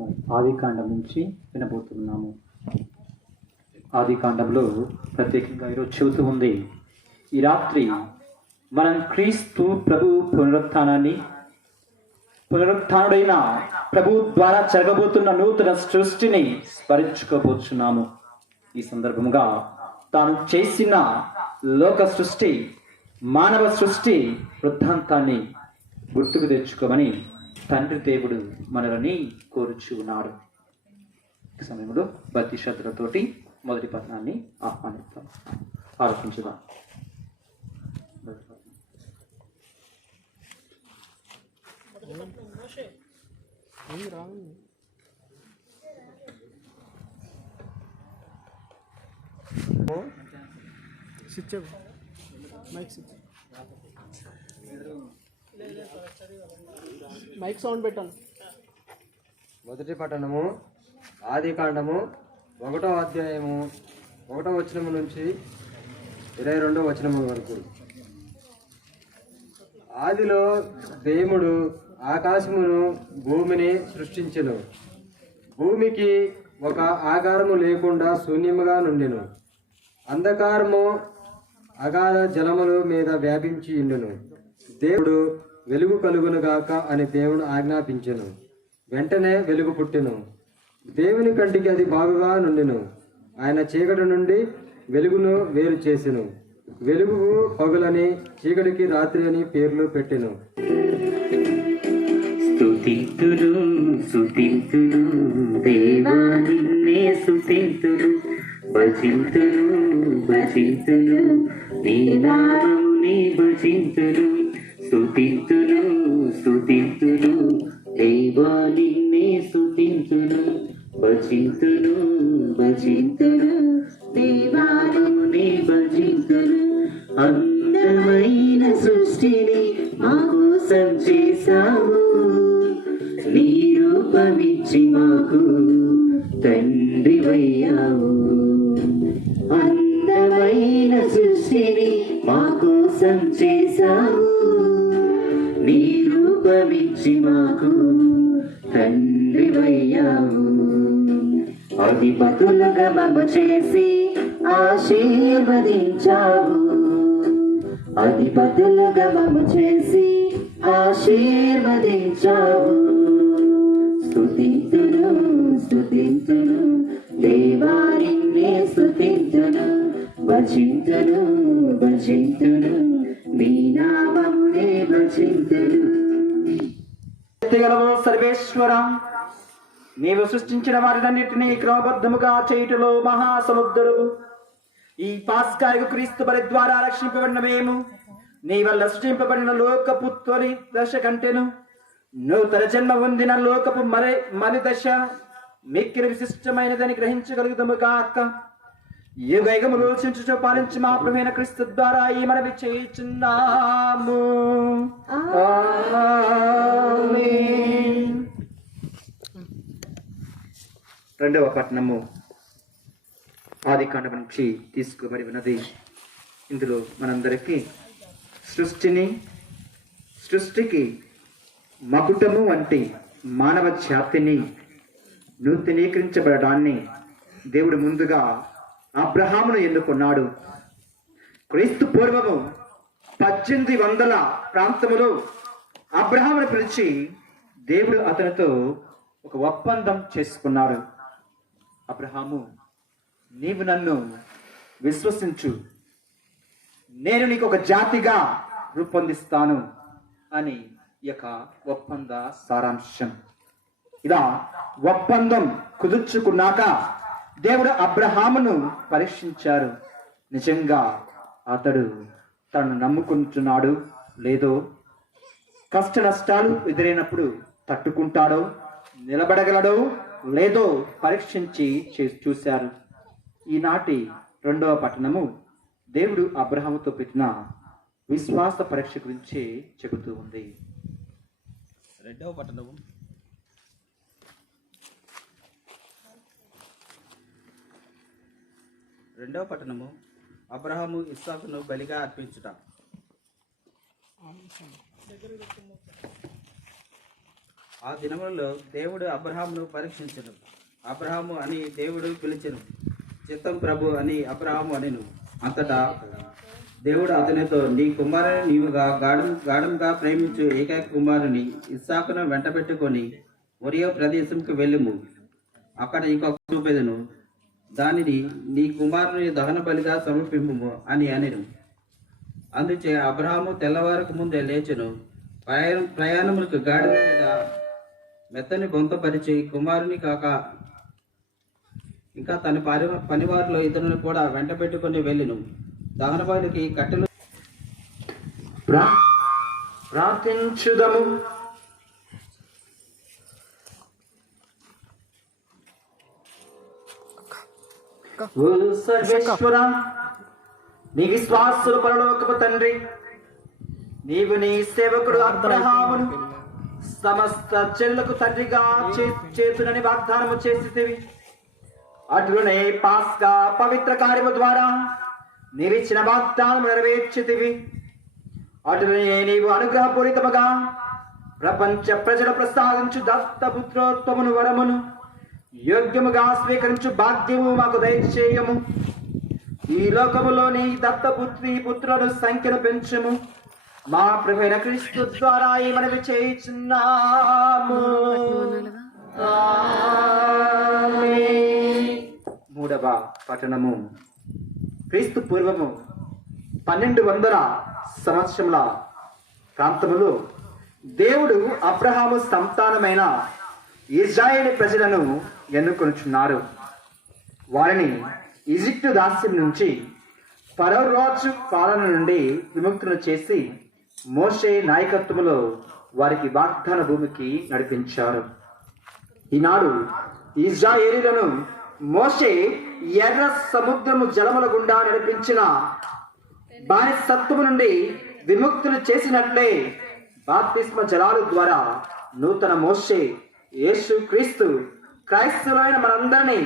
మనము ఆదికాండం నుంచి వినబోతున్నాము. ఆదికాండంలో ప్రత్యేకంగా ఈరోజు చెబుతూ ఉంది, ఈ రాత్రి మనం క్రీస్తు ప్రభు పునరుత్థానుడైన ప్రభు ద్వారా జరగబోతున్న నూతన సృష్టిని స్మరించుకోబోతున్నాము. ఈ సందర్భంగా తాను చేసిన లోక సృష్టి, మానవ సృష్టి వృత్తాంతాన్ని గుర్తుకు తెచ్చుకోమని తండ్రి దేవుడు మనల్ని కోరుచు ఉన్నాడు. ఈ సమయంలో భక్తి శ్రద్ధలతోటి మొదటి పట్టణాన్ని ఆహ్వానిద్దాం, ఆలోచించుదాం. మైక్ సౌండ్ పెట్టాను. మొదటి పట్టణము ఆదికాండము 1వ అధ్యాయము 1వ వచనము నుంచి 22వ వచనము వరకు. ఆదిలో దేవుడు ఆకాశమును భూమిని సృష్టించెను. భూమికి ఒక ఆకారము లేకుండా శూన్యముగా నుండెను. అంధకారము అగాధ జలముల మీద వ్యాపించి ఉండును. దేవుడు వెలుగు కలుగునుగాక అని దేవుడు ఆజ్ఞాపించెను. వెంటనే వెలుగు పుట్టెను. దేవుని కంటికి అది బాగుగా నుండెను. ఆయన చీకటి నుండి వెలుగును వేరు చేసెను. వెలుగు పగులని, చీకటికి రాత్రి అని పేర్లు పెట్టెను. స్తుతింతులు స్తుతింతులు దేవా నిన్నే స్తుతింతులు, భజింతులు భజింతులు నీ నామమునే భజింతులు. స్తుతింతులు స్తుతింతులు దేవా నిన్నే స్తుతింతులు, భజింతులు భజింతులు దేవాలమునే భజింతులు. అందమైన సృష్టిని మా కోసం చేశావు, నీ రూపమిచ్చి మాకు తండ్రివయ్యావు. అందమైన సృష్టిని మా కోసం చేశావు, నీ రూపమిచ్చి మాకు తండ్రివయ్యావు. అధిపతులుగా మమ్ము చేసి ఆశీర్వదించావు, అధిపతులుగా మమ్ము చేసి ఆశీర్వదించావు. స్తుతింతును స్తుతింతును దేవా నిన్నే స్తుతింతును, భజింతును భజింతును నీ నామమునే భజింతును. సర్వేశ్వర, నీవు సృష్టించిన వారినన్నిటినీ క్రమబద్ధముగా చేయుటలో మహాసముద్రుడు. ఈ పాస్కాయకు క్రీస్తు బలి ద్వారా రక్షింపబడిన మేము నీ వల్ల సృష్టింపబడిన లోకపు తొలి దశ కంటేను నూతన జన్మ పొందిన లోకపు మరి దశ మిక్కిలి విశిష్టమైనదని గ్రహించగలుగుతాము కాక. యుగ యుగములు చించుచు పాలించి మా ప్రభువైన క్రీస్తు ద్వారా ఈ మనవి చేయుచున్నాము. ఆమేన్. రెండవ పట్టణము ఆదికాండం నుంచి తీసుకోబడి ఉన్నది. ఇందులో మనందరికీ సృష్టికి మకుటము వంటి మానవ జాతిని నూతనీకరించబడడాన్ని దేవుడు ముందుగా అబ్రహామును ఎన్నుకున్నాడు. క్రీస్తు పూర్వము 1800 ప్రాంతములో అబ్రహామును పిలిచి దేవుడు అతనితో ఒక ఒప్పందం చేసుకున్నాడు. అబ్రహాము, నీవు నన్ను విశ్వసించు, నేను నీకు ఒక జాతిగా రూపొందిస్తాను అని ఈ యొక్క ఒప్పంద సారాంశం. ఇలా ఒప్పందం కుదుర్చుకున్నాక దేవుడు అబ్రహామును పరీక్షించారు. నిజంగా అతడు తనను నమ్ముకుంటున్నాడు లేదో, కష్ట నష్టాలు ఎదురైనప్పుడు తట్టుకుంటాడో, నిలబడగలడో లేదో పరీక్షించి చూశారు. ఈనాటి రెండవ పట్టణము దేవుడు అబ్రహాముతో పెట్టిన విశ్వాస పరీక్ష గురించి చెబుతూ ఉంది. రెండవ పట్టణము అబ్రహాము ఇస్సాకును బలిగా అర్పించుట. ఆ దినములలో దేవుడు అబ్రహామును పరీక్షించను. అబ్రహాము అని దేవుడు పిలిచెను. చిత్తం ప్రభు అని అబ్రహాము అనెను. అంతటా దేవుడు అతనితో, నీ కుమారుని నీవుగా గాఢంగా ప్రేమించు ఏకైక కుమారుని ఇస్సాకును వెంటబెట్టుకొని ఒరియో ప్రదేశంకు వెళ్ళుము. అక్కడ ఇంకొక చూపెదను. దానిని నీ కుమారుని దహన బలిగా సమర్పింపు అని అనెను. అందుచే అబ్రహాము తెల్లవారకు ముందే లేచెను. ప్రయాణములకు గాడిద మీద మెత్తని బొంతపరిచి కుమారుని కాక ఇంకా తన పనివారిలో ఇతరులను కూడా వెంట పెట్టుకుని వెళ్ళెను. దహన బలికి కట్టెలు ప్రార్థించుదము. ఓ సర్వేశ్వర, నీ విశ్వాసుల పరలోకపు తండ్రి, నీవు నీ సేవకుడు అబ్రహామును సమస్త చెల్లకు తండ్రిగా చేతునని వాగ్దానము చేసితివి. అటులనే పాస్కా పవిత్ర కార్యము ద్వారా నీవిచ్చిన వాగ్దానము నెరవేర్చితివి. అటులనే నీవు అనుగ్రహపూరితముగా ప్రపంచ ప్రజలు ప్రసాదించు దత్తపుత్రోత్వమును వరమును యోగ్యముగా స్వీకరించు భాగ్యము మాకు దయచేయము. ఈ లోకములోని పుత్రుల సంఖ్యను పెంచుము. మా ప్రభువైన క్రీస్తు ద్వారా ఈ మనవి చేయుచున్నాము. ఆమేన్. మూడవ పట్టణము. క్రీస్తు పూర్వము 1200 సంవత్సరముల ప్రాంతములో దేవుడు అబ్రహాము సంతానమైన ఇజ్రాయేలు ప్రజలను ఎన్నుకొనుచున్నారు. వారిని ఈజిప్టు దాస్యం నుంచి ఫరో రాజు పాలన నుండి విముక్తులను చేసి మోషే నాయకత్వములో వారికి వాగ్దాన భూమికి నడిపించారు. ఈనాడు ఇజ్రాయేలీలను మోషే ఎర్ర సముద్రము జలముల గుండా నడిపించిన బానిసత్వము నుండి విముక్తులు చేసినట్లే బాప్తిస్మ జలాల ద్వారా నూతన మోషే యేసు క్రీస్తు క్రైస్తవులైన మనందరినీ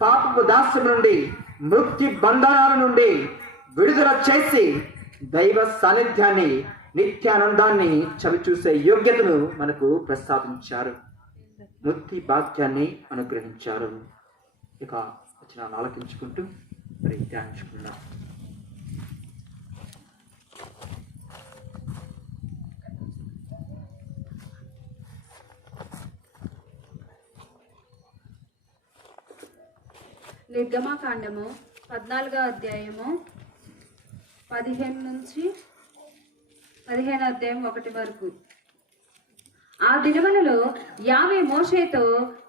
పాపపు దాస్యం నుండి మృత్యు బంధనాల నుండి విడుదల చేసి దైవ సాన్నిధ్యాన్ని నిత్యానందాన్ని చవిచూసే యోగ్యతను మనకు ప్రసాదించారు. ముక్తి భాగ్యాన్ని అనుగ్రహించారు. ఇక వచనాలు ఆలకించుకుంటూ మరి ధ్యానించుకున్నాం. నిర్గమకాండము 14వ అధ్యాయము 15 నుంచి 15 అధ్యాయం 1 వరకు. ఆ దినములలో యావే మోషేతో,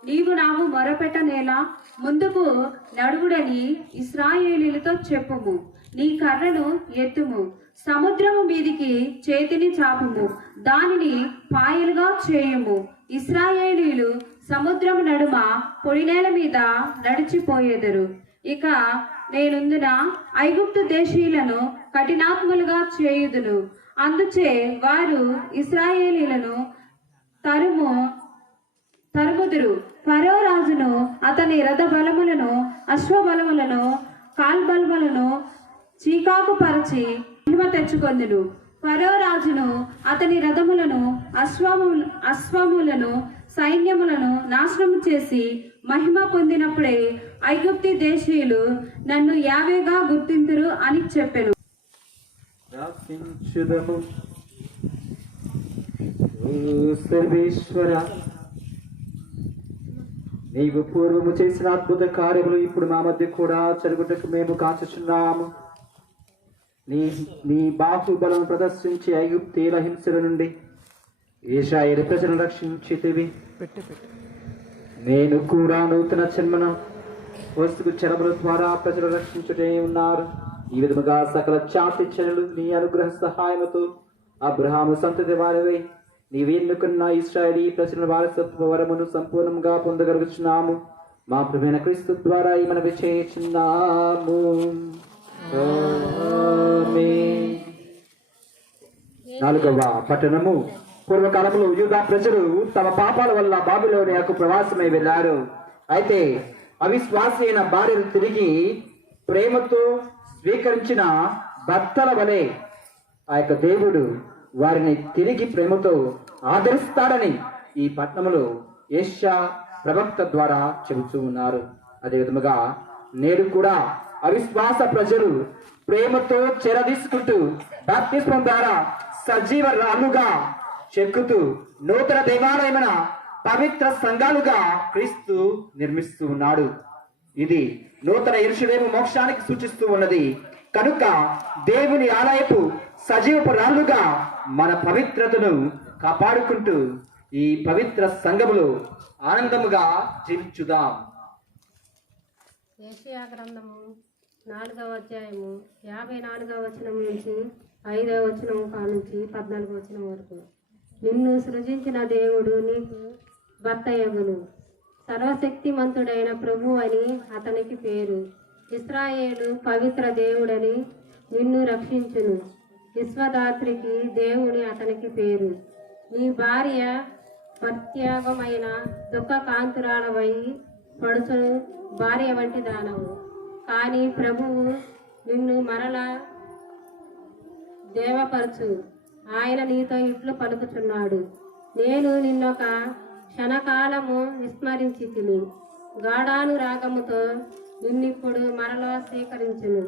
నీవు నాకు మొరపెట్టనేలా ముందుకు నడువుడని ఇశ్రాయేలీలతో చెప్పుము. నీ కర్రను ఎత్తుము, సముద్రము మీదికి చేతిని చాపుము, దానిని పాయలుగా చేయుము. ఇశ్రాయేలీలు సముద్రము నడుమ పొడినేల మీద నడిచిపోయేదరు. ఇక నేనుందున ఐగుప్తు దేశీయులను కఠినాత్ములుగా చేయుదును. అందుచే వారు ఇశ్రాయేలీలను తరుముదురు. ఫరో రాజును అతని రథ బలములను, అశ్వబలములను, కాల్బలములను చీకాకు పరచి మహిమ తెచ్చుకొందును. ఫరో రాజును అతని రథములను, అశ్వములను, సైన్యములను నాశనము చేసి మహిమ పొందినప్పుడే ఐగుప్తి దేశీయులు నన్ను యావేగా గుర్తింతురు అని చెప్పెను. సర్వేశ్వర, నీవు పూర్వము చేసిన అద్భుత కార్యములు ఇప్పుడు మా మధ్య కూడా జరుగుటకు మేము కాచుచున్నాము. నీ బాహుబలం ప్రదర్శించి ఐగుప్తీయుల హింసల నుండి ఇశ్రాయేలు ప్రజలను రక్షించితివి. నేను కూడా నూతన జన్మను వస్తుకు చరముల ద్వారా ప్రజలు రక్షించుటే ఉన్నారు. ఈ విధముగా సకల జాతి జనులు నీ అనుగ్రహ సహాయముతో అబ్రహాము సంతతి వారివై నీవు ఎన్నుకున్న ఇశ్రాయేలీ ప్రజల వారసత్వ వరమును సంపూర్ణంగా పొందగలుగుచున్నాము. మా ప్రభువైన క్రీస్తు ద్వారా ఈ మనవి చేయుచున్నాము. నాలుగవ పట్టణము. పూర్వకాలంలో యూదా ప్రజలు తమ పాపాల వల్ల బాబిలోనియాకు ప్రవాసమై వెళ్ళారు. అయితే అవిశ్వాసి అయిన భార్యను తిరిగి ప్రేమతో స్వీకరించిన భర్తల వలె ఆ యొక్క దేవుడు వారిని తిరిగి ప్రేమతో ఆదరిస్తాడని ఈ పట్టణములో యెషయా ప్రవక్త ద్వారా చెబుతూ ఉన్నారు. అదే విధముగా నేడు కూడా అవిశ్వాస ప్రజలు ప్రేమతో చెరదీసుకుంటూ బాప్తిస్మం ద్వారా సజీవ రాళ్ళుగా చెక్కుతూ నూతన దేవాలయమైన పవిత్ర సంఘాలుగా క్రీస్తు నిర్మిస్తూ ఉన్నాడు. ఇది నూతన యెరూషలేము మోక్షానికి సూచిస్తూ ఉన్నది. కనుక దేవుని ఆలయపు సజీవపు రాళ్ళుగా మన పవిత్రతను కాపాడుకుంటూ ఈ పవిత్ర సంఘములో ఆనందముగా జీవించుదాం. యెషయా గ్రంథము 4వ అధ్యాయము 54వ వచనం నుంచి 5వ వచనం కానుంచి 14వ వచనం వరకు. నిన్ను సృజించిన దేవుడు నీకు భర్తయగును, సర్వశక్తిమంతుడైన ప్రభు అని అతనికి పేరు. ఇశ్రాయేలు పవిత్ర దేవుడని నిన్ను రక్షించును, విశ్వదాత్రికి దేవుని అతనికి పేరు. నీ భార్య ప్రత్యేకమైన దుఃఖ కాంతురాలవై పడుచు భార్య వంటి దానవు. కానీ ప్రభువు నిన్ను మరలా దేవపరచు, ఆయన నీతో ఇట్లు పలుకుచున్నాడు. నేను నిన్నొక క్షణకాలము విస్మరించి తిని గాఢానురాగముతో నిన్నిప్పుడు మరలా స్వీకరించును.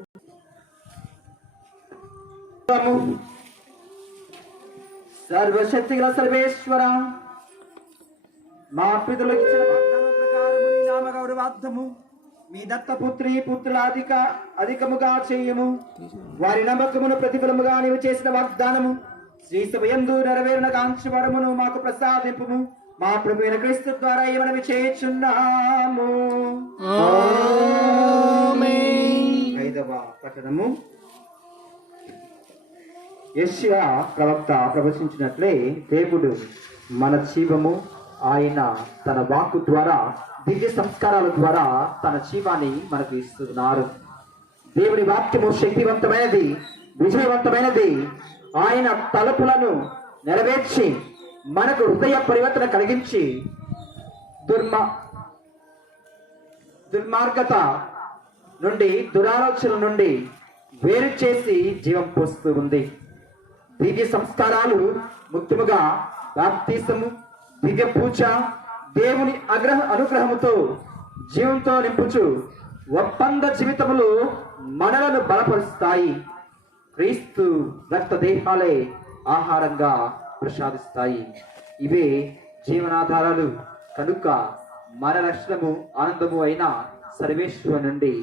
సర్వశక్తి గల సర్వేశ్వర, మా పితరులకు ఇచ్చిన వాగ్దానం ప్రకారము నీ నామ గౌరవార్థము మీ దత్తపుత్రి పుత్రుల అధికముగా చేయము. వారి నమ్మకమును ప్రతిఫలముగా నీవు చేసిన వాగ్దానము శ్రీ సభయందు నెరవేరున కాంక్షవరమును మాకు ప్రసాదింపుము. మా ప్రభు అయిన క్రీస్తు ద్వారా ఏమనవి చేయుచున్నాము. 5వ పట్టణము. యెషయా ప్రవక్త ప్రవచించినట్లే దేవుడు మన జీవము ఆయన తన వాక్కు ద్వారా దివ్య సంస్కారాల ద్వారా తన జీవాన్ని మనకు ఇస్తున్నారు. దేవుని వాక్యము శక్తివంతమైనది, విజయవంతమైనది. ఆయన తలుపులను నెరవేర్చి మనకు హృదయ పరివర్తన కలిగించి దుర్మార్గత నుండి దురాలోచన నుండి వేరు చేసి జీవం పోస్తూ ఉంది. దివ్య సంస్కారాలు ముఖ్యముగా బాప్తిసము, దివ్య పూజ దేవుని అనుగ్రహముతో జీవంతో నింపుచు ఒప్పంద జీవితములు మనలను బలపరుస్తాయి. క్రీస్తు రక్త దేహాలే ఆహారంగా ప్రసాదిస్తాయి. ఇవే జీవనాధారాలు. కనుక మన రక్షణము ఆనందము అయిన సర్వేశ్వరు నుండి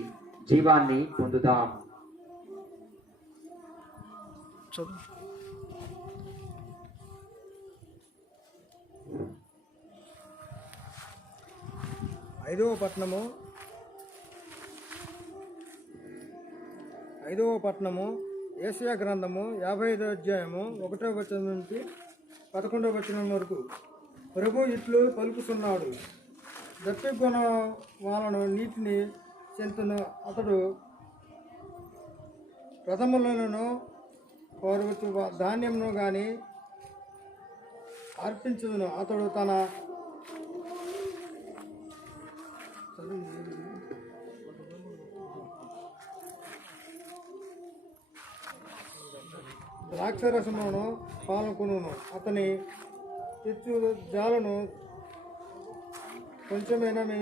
జీవాన్ని పొందుదాం. ఐదవ పట్టణము యెషయా గ్రంథము 55వ అధ్యాయము 1వ వచనం నుంచి 11వ వచనం వరకు. ప్రభు ఇట్లు పలుకుతున్నాడు, దప్పికొన వాళ్ళను నీటిని చెంతును, అతడు ప్రథములను కోరుచు ధాన్యమును గాని అర్పించును. అతడు తన ద్రాక్షరసమును పాల్గొను. అతని తెచ్చు జాలను కొంచెమైనా మీ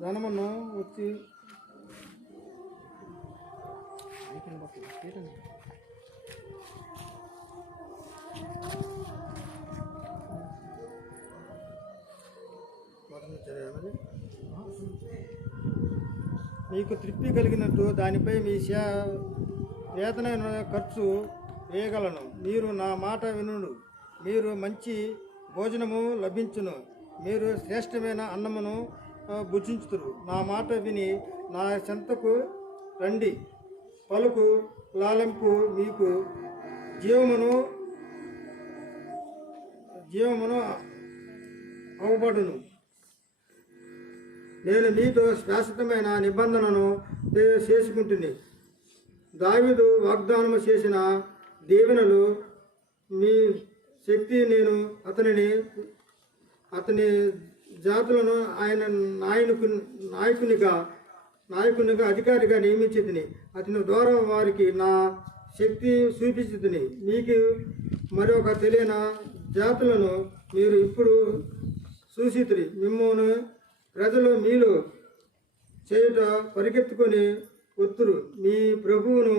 ధనమును వచ్చి మీకు తృప్తి కలిగినట్టు దానిపై మీ వేతనైన ఖర్చు వేయగలను. మీరు నా మాట వినుడు, మీరు మంచి భోజనము లభించును, మీరు శ్రేష్టమైన అన్నమును భుజించుతురు. నా మాట విని నా చెంతకు రండి, పలుకు లాలింపు మీకు జీవమును అవబడును. నేను మీతో శాశ్వతమైన నిబంధనను చేసుకుంటుంది. దావీదు వాగ్దానము చేసిన దీవెనలు మీ శక్తి. నేను అతని జాతులను ఆయన నాయకునిగా అధికారిగా నియమించి అతని ద్వారా వారికి నా శక్తి చూపించుతుంది. మీకు మరొక తెలియని జాతులను మీరు ఇప్పుడు చూసితిరి. మిమ్మల్ని ప్రజలు మీలో చేయుట పరిగెత్తుకొని ఒత్తురు. మీ ప్రభువును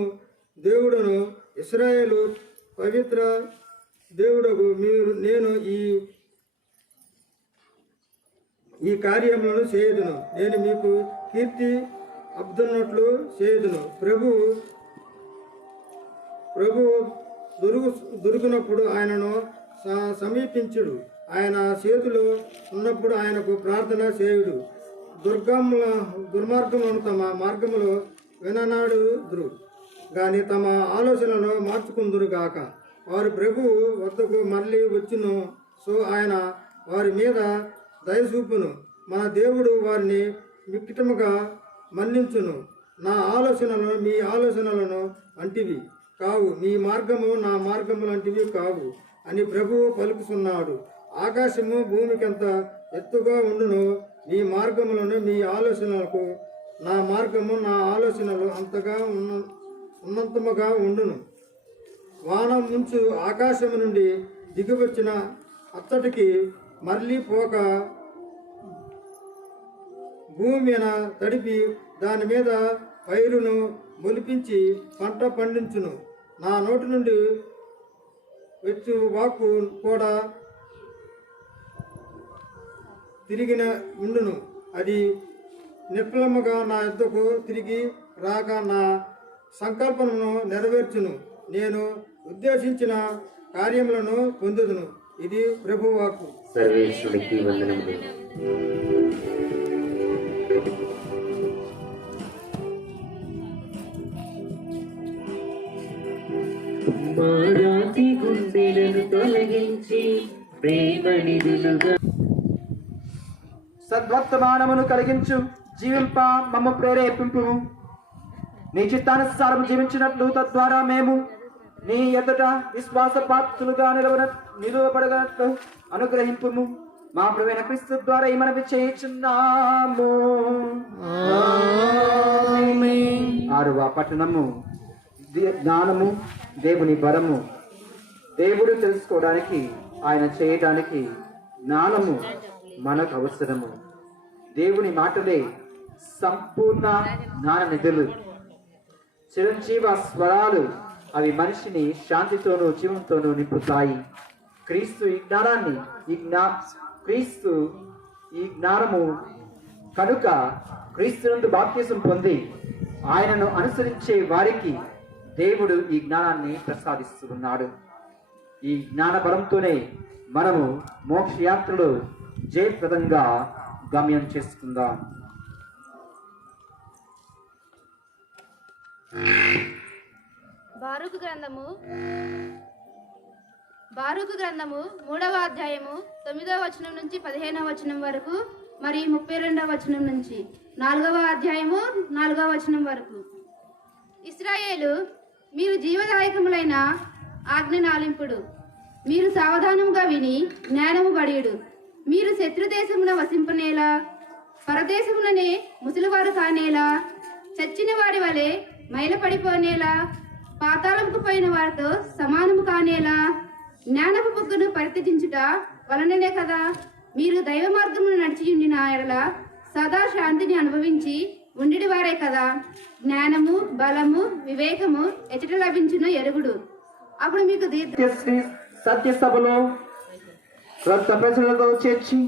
దేవుడును ఇశ్రాయేలు పవిత్ర దేవుడకు నేను ఈ కార్యములను చేయుదును. నేను మీకు కీర్తి అబ్దున్నట్లు చేయుదును. ప్రభు దొరికినప్పుడు ఆయనను సమీపించుడు. ఆయన చేతిలో ఉన్నప్పుడు ఆయనకు ప్రార్థన చేయుడు. దుర్మార్గములను తమ మార్గములో విననాడుదురు గాని తమ ఆలోచనలను మార్చుకుందురు గాక. వారు ప్రభువు వద్దకు మరలి వచ్చును. సో ఆయన వారి మీద దయచూపును. మన దేవుడు వారిని మిక్కిటముగా మన్నించును. నా ఆలోచనలు మీ ఆలోచనలను అంటివి కావు, మీ మార్గము నా మార్గములు అంటివి కావు అని ప్రభువు పలుకుతున్నాడు. ఆకాశము భూమికెంత ఎత్తుగా ఉండును, మీ మార్గములను మీ ఆలోచనలకు నా మార్గము నా ఆలోచనలు అంతగా ఉన్నతముగా ఉండును. వానం ముంచు ఆకాశము నుండి దిగివచ్చిన అత్తటికి మరలి పోక భూమి మీద తడిపి దాని మీద పైరును మొలిపించి పంట పండించును. నా నోటి నుండి వచ్చు వాక్కు కూడా తిరిగిన ఉండును. అది నిర్మలముగా నా యుద్ధకు తిరిగి రాక నా సంకల్పనను నెరవేర్చును. నేను ఉద్దేశించిన కార్యములను పొందుదును. ఇది ప్రభువాక్కు. సర్వేశ్వరుడికి వందనములు. మారాతి గుండెలను తొలగించి ప్రేమ నిధులుగా సద్వర్తమానమును కలిగించు జీవింప మమ్మ ప్రేరేపింపు. నీ చిత్తానుసారం జీవించినట్లు తద్వారా మేము నీ ఎదుట విశ్వాసపాత్రులుగా నిలువబడగనట్లు అనుగ్రహింపుము. మా ప్రభువైన క్రీస్తు ద్వారా ఈ మనవి చేయుచున్నాము. ఆరవ పట్టణము జ్ఞానము దేవుని వరము. దేవుడు తెలుసుకోవడానికి ఆయన చేయడానికి జ్ఞానము మనకు అవసరము. దేవుని మాటలే సంపూర్ణ జ్ఞాన నిధులు. చిరంజీవ స్వరాలు అవి మనిషిని శాంతితోనూ జీవంతోనూ నింపుతాయి. క్రీస్తు ఈ జ్ఞానము కనుక క్రీస్తు నుండి బాప్తిసం పొంది ఆయనను అనుసరించే వారికి దేవుడు ఈ జ్ఞానాన్ని ప్రసాదిస్తున్నాడు. ఈ జ్ఞాన బలంతోనే మనము మోక్షయాత్రలో జయప్రదంగా గమ్యం చేసుకుందాం. బారూకు గ్రంథము 3వ అధ్యాయము 9వ వచనం నుంచి 15వ వచనం వరకు, మరియు 32వ వచనం నుంచి 4వ అధ్యాయము 4వ వచనం వరకు. ఇశ్రాయేలు, మీరు జీవదాయకములైన ఆజ్ఞనాలింపుడు. మీరు సావధానముగా విని జ్ఞానము బడియుడు. మీరు శత్రుదేశమున వసింపనేలా, పరదేశముననే ముసలివారు కానేలా, చచ్చిన వారి వలె మైలపడిపోనేలా, పాతాళముకు పోయిన వారితో సమానము కానేలా, జ్ఞానపు బుగ్గను పరిత్యజించుట వలననే కదా మీరు దైవ మార్గమును నడిచియుండిన ఎడల సదా శాంతిని అనుభవించి ఉండిడి వారే కదా. జ్ఞానము, బలము, వివేకము ఎచట లభించును ఎరుగుడు. అప్పుడు మీకు సత్యసభలో క్రొత్త ప్రజలతో చేర్చి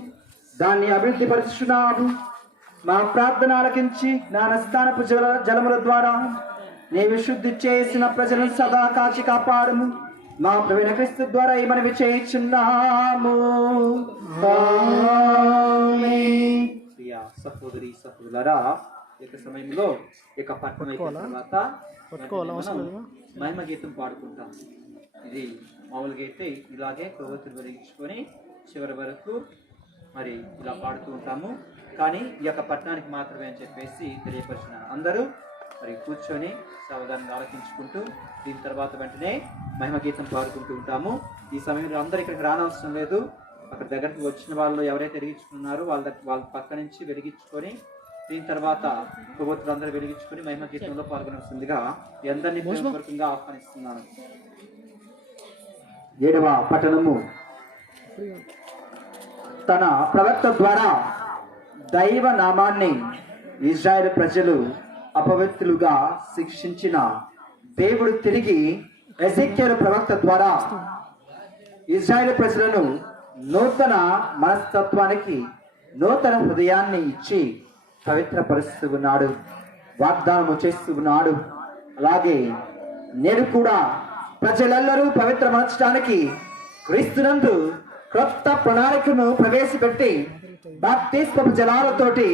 దాన్ని అభివృద్ధి పరుచున్నాము. మా ప్రార్థన ఆలకించి జ్ఞానస్థానపు జలముల ద్వారా నీవు శుద్ధి చేసిన ప్రజలను సదా కాచి కాపాడము. మా ప్రభువైన క్రీస్తు ద్వారా ఈ మనవి చేయుచున్నాము. ప్రియ సహోదరి సహోదరులారా, ఈ సమయంలో ఇక పట్టణం అయిపోయిన తర్వాత మహిమ గీతం పాడుకుంటాం. ఇది మామూలుగా అయితే ఇలాగే ప్రవృత్తులు వెలిగించుకొని చివరి వరకు మరి ఇలా పాడుతూ ఉంటాము. కానీ ఈ యొక్క పట్టణానికి మాత్రమే అని చెప్పేసి తెలియపరిచినాను. అందరూ మరి కూర్చొని సావధానంగా ఆలోచించుకుంటూ దీని తర్వాత వెంటనే మహిమ గీతం పాడుకుంటూ ఉంటాము. ఈ సమయంలో అందరూ ఇక్కడికి రానవసరం లేదు. అక్కడ దగ్గరికి వచ్చిన వాళ్ళు ఎవరైతే వెలిగించుకున్నారో వాళ్ళ పక్క నుంచి వెలిగించుకొని దీని తర్వాత కొవ్వొత్తులందరూ వెలిగించుకుని మహిమ కీర్తనలో పాల్గొనవలసిందిగా అందరినీ ప్రేమపూర్వకంగా ఆహ్వానిస్తున్నాను. 7వ పట్టణము. తన ప్రవక్త ద్వారా దైవ నామాన్ని ఇజ్రాయెల్ ప్రజలు అపవిత్రులుగా శిక్షించిన దేవుడు తిరిగి ఎజెక్యేలు ప్రవక్త ద్వారా ఇజ్రాయెల్ ప్రజలను నూతన మనస్తత్వానికి నూతన హృదయాన్ని ఇచ్చి పవిత్రపరుస్తూ ఉన్నాడు, వాగ్దానము చేస్తూ ఉన్నాడు. అలాగే నేడు కూడా ప్రజలెల్లరూ పవిత్రమనర్చడానికి క్రీస్తునందు క్రొత్త ప్రణాళికను ప్రవేశపెట్టి బాప్తిస్మపు జలాలతోటి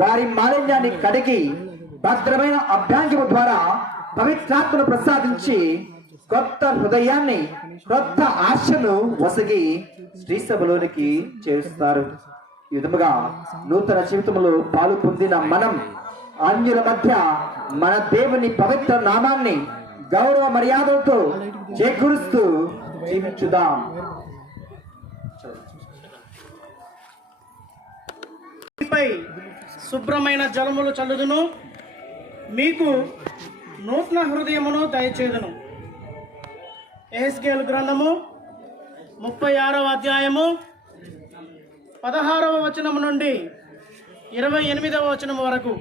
వారి మాలిన్యాన్ని కడిగి భద్రమైన అభ్యాంగము ద్వారా పవిత్రాత్మను ప్రసాదించి కొత్త హృదయాన్ని కొత్త ఆశను వసగి శ్రీసభలోనికి చేరుస్తారు. ఈ విధముగా నూతన జీవితంలో పాలు పొందిన మనం అన్యుల మధ్య మన దేవుని పవిత్ర నామాన్ని గౌరవ మర్యాదలతో చేకూరుస్తూ జీవించుదాం. పై శుభ్రమైన జలములు చల్లుదును, మీకు నూతన హృదయమును దయచేదును. యెహెజ్కేలు గ్రంథము 36వ అధ్యాయము 16వ వచనము నుండి 28వ వచనము వరకు.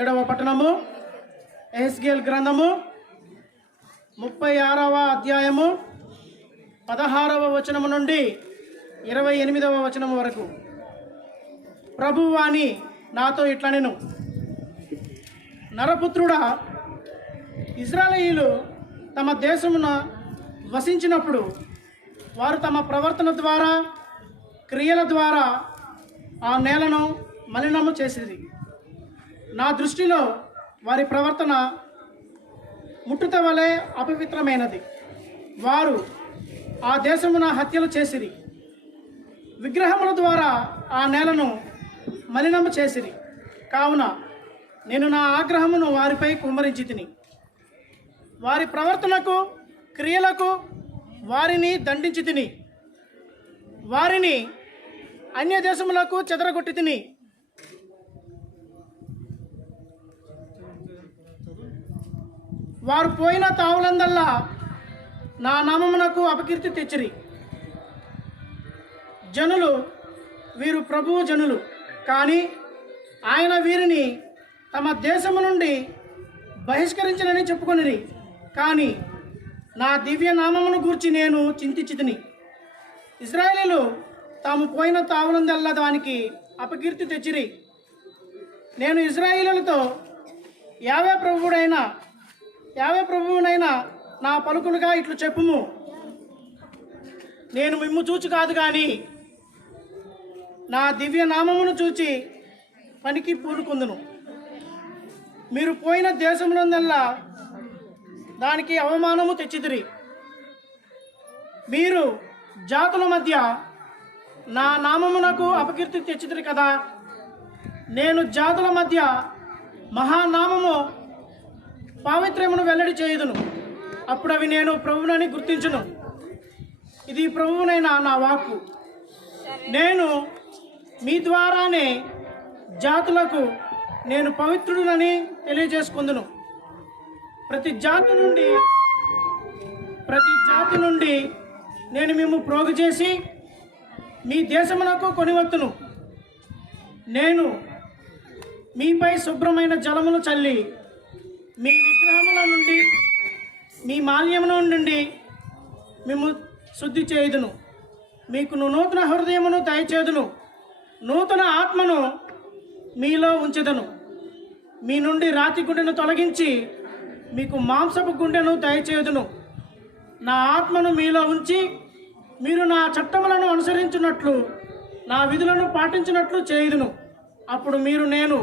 7వ పట్టణము యెహెజ్కేలు గ్రంథము 36వ అధ్యాయము 16వ వచనము నుండి 28వ వచనము వరకు. ప్రభువాని నాతో ఇట్లనెను, నరపుత్రుడా, ఇశ్రాయేలీయులు తమ దేశమున వసించినప్పుడు వారు తమ ప్రవర్తన ద్వారా క్రియల ద్వారా ఆ నేలను మలినము చేసేది. నా దృష్టిలో వారి ప్రవర్తన ముట్టుత వలె అపవిత్రమైనది. వారు ఆ దేశమున హత్యలు చేసిరి, విగ్రహముల ద్వారా ఆ నేలను మలినము చేసిరి. కావున నేను నా ఆగ్రహమును వారిపై కుమ్మరించి తిని వారి ప్రవర్తనకు క్రియలకు వారిని దండించి తిని వారిని అన్య దేశములకు చెదరగొట్టి తిని వారు పోయిన తావులందల్లా నా నామమునకు అపకీర్తి తెచ్చిరి. జనులు వీరు ప్రభువు జనులు, కానీ ఆయన వీరిని తమ దేశము నుండి బహిష్కరించనని చెప్పుకొనిరి. కానీ నా దివ్య నామమును గూర్చి నేను చింతించితిని. ఇశ్రాయేలీయులు తాము పోయిన తావులందల్లా దానికి అపకీర్తి తెచ్చిరి. నేను ఇశ్రాయేలీయులతో యావే ప్రభువునైనా నా పలుకులుగా ఇట్లు చెప్పుము, నేను మిమ్ము చూచి కాదు కానీ నా దివ్య నామమును చూచి పనికి పూనుకుందును. మీరు పోయిన దేశమునందల్లా దానికి అవమానము తెచ్చిదిరి. మీరు జాతుల మధ్య నా నామమునకు అపకీర్తి తెచ్చిదిరి కదా. నేను జాతుల మధ్య మహానామము పావిత్ర్యమును వెల్లడి చేయుదును. అప్పుడు అవి నేను ప్రభువునని గుర్తించును. ఇది ప్రభువునైన నా వాక్కు. నేను మీ ద్వారానే జాతులకు నేను పవిత్రుడనని తెలియజేసుకుందును. ప్రతి జాతి నుండి నేను మిమ్ము ప్రోగు చేసి మీ దేశమునకు కొనివత్తును. నేను మీపై శుభ్రమైన జలమును చల్లి మీ విగ్రహముల నుండి మీ మాల్యముల నుండి మిమ్ము శుద్ధి చేయుదును. మీకు నూతన హృదయమును దయచేదును, నూతన ఆత్మను మీలో ఉంచెదను. మీ నుండి రాతి గుండెను తొలగించి మీకు మాంసపు గుండెను దయచేయుదును. నా ఆత్మను మీలో ఉంచి మీరు నా చట్టములను అనుసరించినట్లు నా విధులను పాటించినట్లు చేయుదును. అప్పుడు మీరు నేను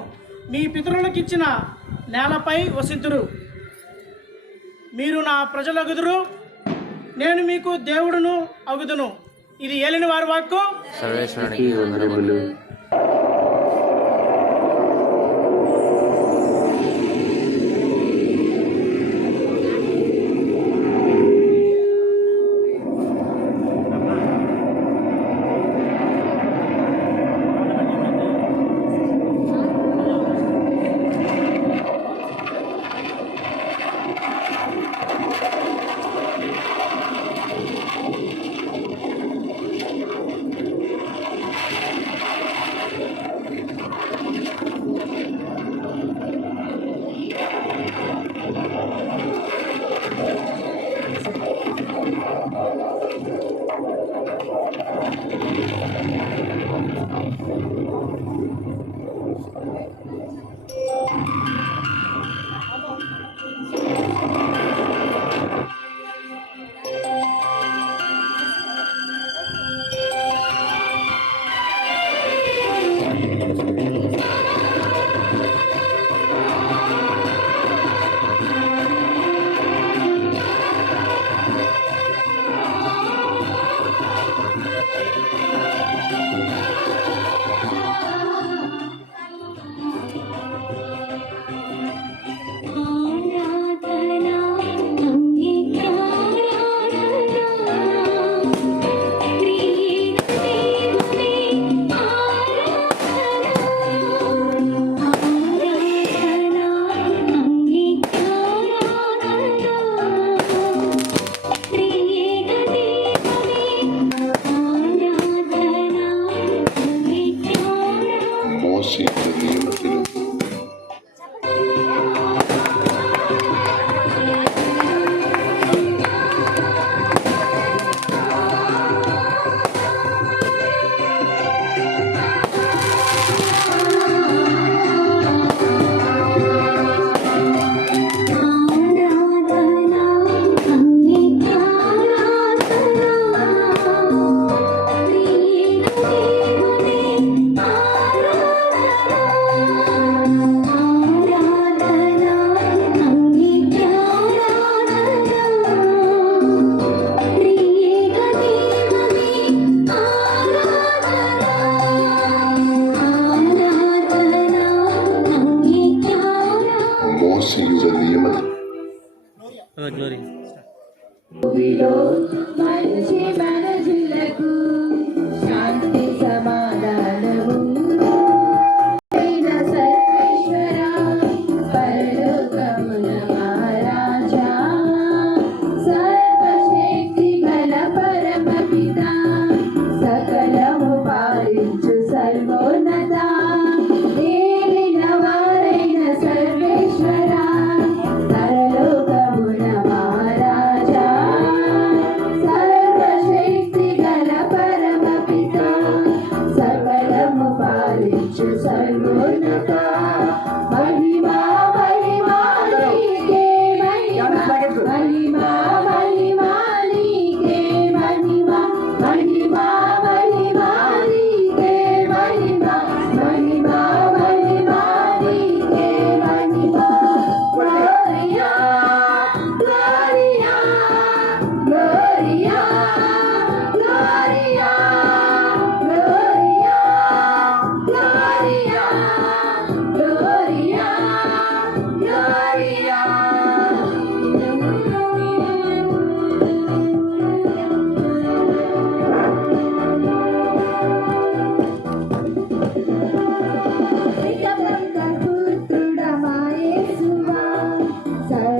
మీ పితరులకిచ్చిన నేలపై వసింతురు. మీరు నా ప్రజలగుదురు, నేను మీకు దేవుడును అగుదును. ఇది ఏలిన వారి వాక్కు. సర్వేశ్వరునికి వందనములు. మోసీయుల నియమత మంచి మనసులకు శాంతి సమాధానము సర్వేశ్వర పరలోకమున మహారాజా సర్వశక్తి గల పరమపిత సకలము పాలించు సర్వోన్నత ఏలిన వారైన సర్వేశ్వర పరలోకమున మహారాజా సర్వశక్తి గల పరమపిత సకలము పాలించు సర్వోన్నత మహిమా మహిమా నీకే మహిమా మహిమా నీకే మహిమా మహిమా మహిమా నీకే మహిమా మహిమా మహిమా నీకే మహిమా గ్లోరియా గ్లోరియా గ్లోరియా గ్లోరియా గ్లోరియా గ్లోరియా గ్లోరియా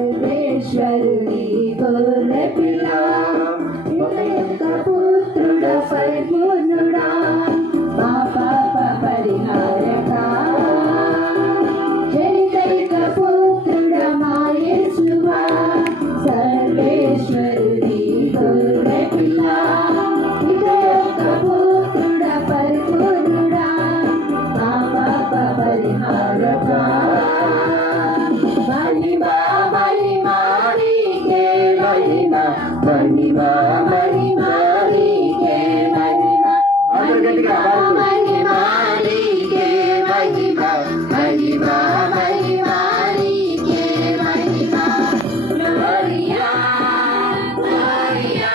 సర్వేశ్వరుని గొర్రె పిల్ల పుత్రుడ పరిపూర్ణుడా మా పాప పరిహారక జనితైక పుత్రుడ మా యేసువా సర్వేశ్వరుని గొర్రె పిల్ల పుత్రుడ పరిపూర్ణుడా మా పాప పరిహారక మహిమా మహిమా నీకే మహిమా మహిమా మహిమా నీకే మహిమా మహిమా మహిమా నీకే మహిమా మహిమా మహిమా నీకే మహిమా గ్లోరియా గ్లోరియా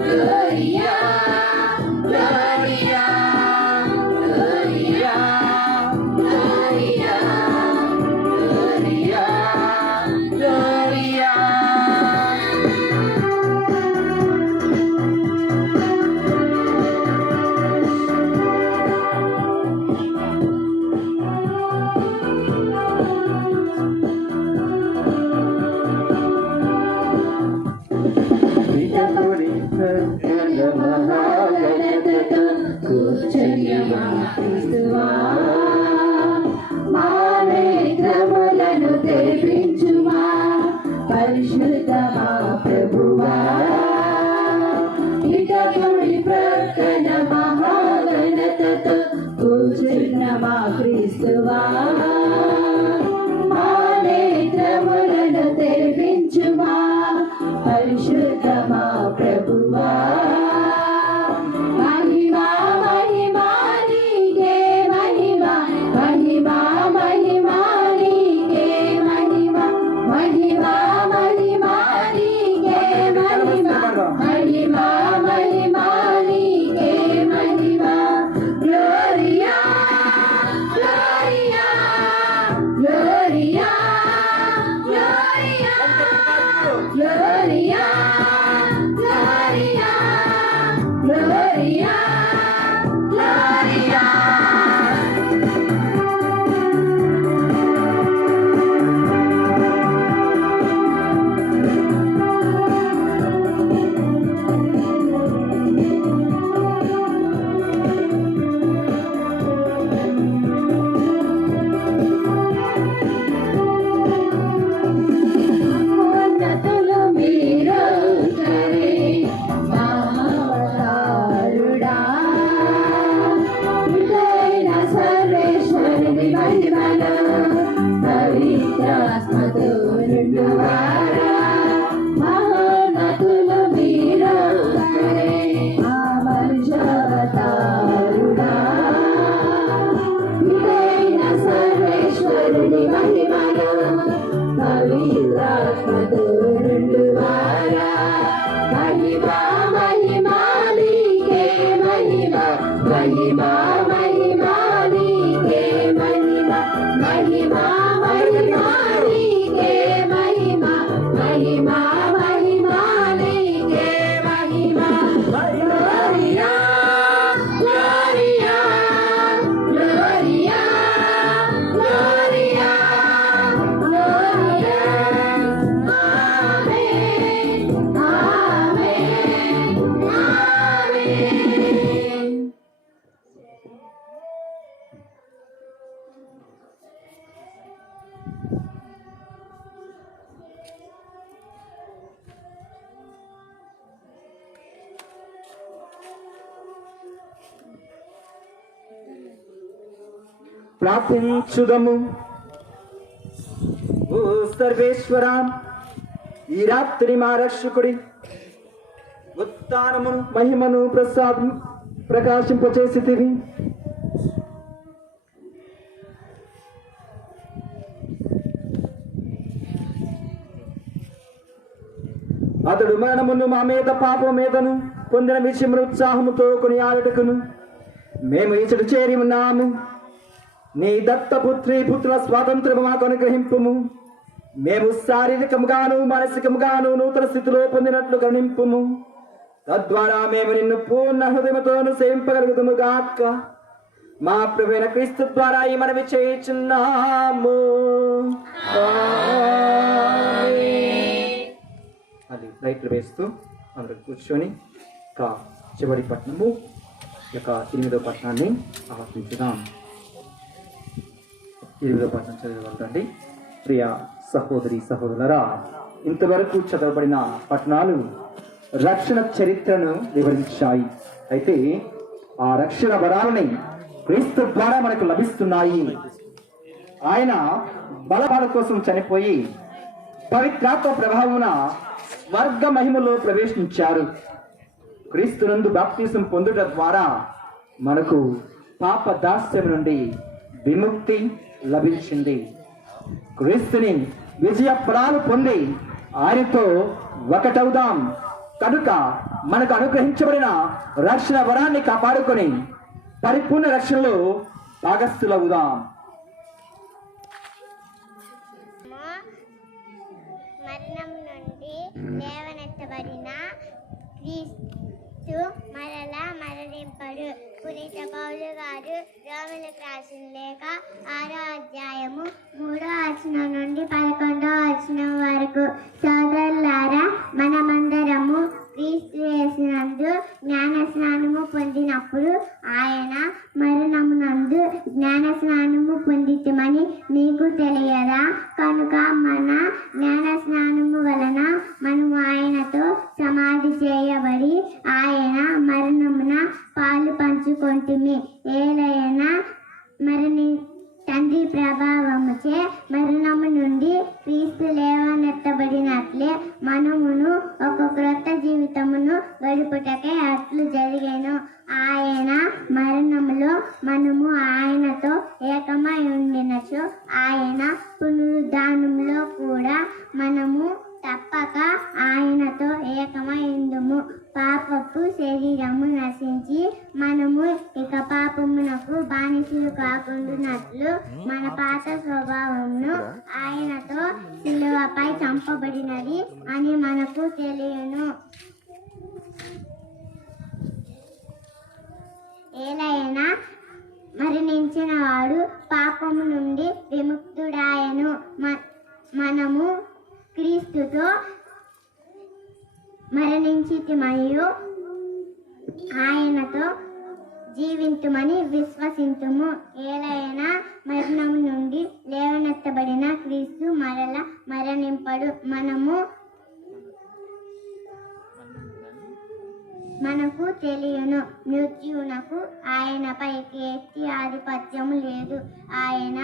గ్లోరియా గ్లోరియా గ్లోరియా గ్లోరియా గ్లోరియా మహాగణతతో కూర్చొనియమా క్రీస్తువా మా నేత్రములను తెరిపించుమా పరిశుద్ధ మా ప్రభువా ఇతరుడి ప్రక్కన మహాగణతతో కూర్చున్న మా క్రీస్తువా మా నేత్రములను తెరిపించుమా పరిశుద్ధ మా ప్రభువా మహిమా మహిమా నీకే మహిమా మహిమా మహిమా నీకే మహిమా మహిమా మహిమా నీకే మహిమా మహిమా మహిమా నీకే మహిమా గ్లోరియా గ్లోరియా ప్రార్థించుదము. ఓ సర్వేశ్వర, ఈ రాత్రి మా రక్షకుడి ఉత్థానమును మహిమను ప్రకాశింపచేసితివి. అతడు మరణమును మా మీద పాపం మీదను పొందిన విషయమును ఉత్సాహముతో కొనియాడుటకును మేము ఇతడు చేరి ఉన్నాము. నీ దత్తపుత్రి పుత్రుల స్వాతంత్రము మాకు అనుగ్రహింపుము. మేము శారీరకముగాను మానసికముగాను నూతన స్థితిలో పొందినట్లు గణింపుము. తద్వారా మేము నిన్ను పూర్ణ హృదయముతోను సేవింపగలుగుతాము గాక. మా ప్రభువైన క్రీస్తు ద్వారా ఈ మనవి చేయుచున్నాము. అది రైట్లు వేస్తూ అందరూ కూర్చొని చివరి పట్టణము యొక్క 8వ పట్టణాన్ని ఆహ్వానించుదాం. 8వ పట్టణం చదవగలరండి. ప్రియ సహోదరి సహోదరులరా, ఇంతవరకు చదవబడిన పట్టణాలు రక్షణ చరిత్రను వివరించాయి. అయితే ఆ రక్షణ వరాలని క్రీస్తు ద్వారా మనకు లభిస్తున్నాయి. ఆయన బలపాల కోసం చనిపోయి పవిత్రాత్మ ప్రభావమున స్వర్గ మహిమలో ప్రవేశించారు. క్రీస్తునందు బాప్తిసం పొందుట ద్వారా మనకు పాప దాస్యం నుండి విముక్తి లభించింది. క్రీస్తుని విజయ ఫలాలు పొంది ఆయనతో ఒకటవుదాం. కనుక మనకు అనుగ్రహించబడిన రక్షణ వరాన్ని కాపాడుకొని పరిపూర్ణ రక్షణలో భాగస్థులవుదాం. మరణం నుండి లేవనెత్తబడిన క్రీస్తు మరలా మరణింపడు. పునీత పౌలు గారు రోమీయులకు రాసిన లేఖ 6వ అధ్యాయము 3వ వచనం నుండి 11వ వచనం వరకు. సోదరులారా, మనమందరము క్రీస్తు యేసునందు జ్ఞాన స్నానము పొందినప్పుడు ఆయన మరణమునందు జ్ఞాన స్నానము పొందితమని మీకు తెలియదా? కనుక మన జ్ఞాన స్నానము వలన మనము ఆయనతో సమాధి చేయబడి ఆయన మరణమున పాలు పంచుకొంటిమి. ఏలైనా తండ్రి ప్రభావముచే మరణము నుండి క్రీస్తు లేవనెత్తబడినట్లే మనమును ఒక క్రొత్త జీవితమును గడుపుటకే అట్లు జరిగేను. ఆయన మరణములో మనము ఆయనతో ఏకమై ఉండినచో ఆయన పునరుద్ధానంలో కూడా మనము తప్పక ఆయనతో ఏకమై ఉందుము. పాపపు శరీరము నశించి మనము ఇక పాపమునకు బానిసలు కాకుండానట్లు మన పాత స్వభావమును ఆయనతో శిలువపై చంపబడినది అని మనకు తెలియను. ఏలైనా మరణించిన వాడు పాపము నుండి విముక్తుడాయను. మనము క్రీస్తుతో మరణించితిమనియు ఆయనతో జీవింతుమని విశ్వసింతుము. ఏలైనా మరణము నుండి లేవనెత్తబడిన క్రీస్తు మరల మరణింపడు. మనకు తెలియను. మృత్యువునకు ఆయనపై కీర్తి ఆధిపత్యము లేదు. ఆయన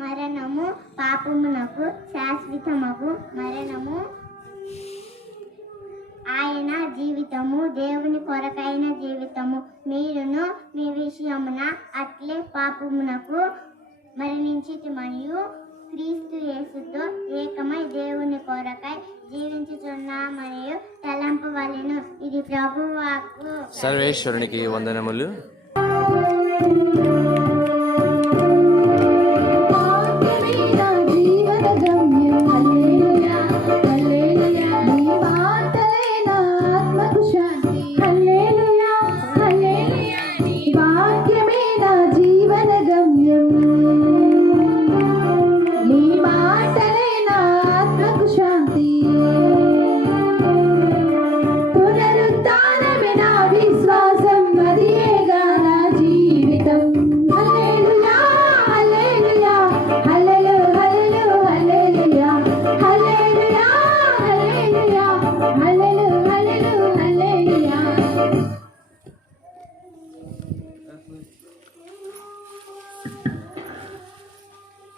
మరణము పాపమునకు శాశ్వతమగు మరణము. ఆయన జీవితము దేవుని కొరకైన జీవితము. మీరును మీ విషయమున అట్లే పాపమునకు మరణించితిమనియు క్రీస్తు యేసుతో ఏకమై దేవుని కొరకై జీవించుచున్నామనియు తలంపవలెను. ఇది ప్రభువు వాక్కు. సర్వేశ్వరునికి వందనములు.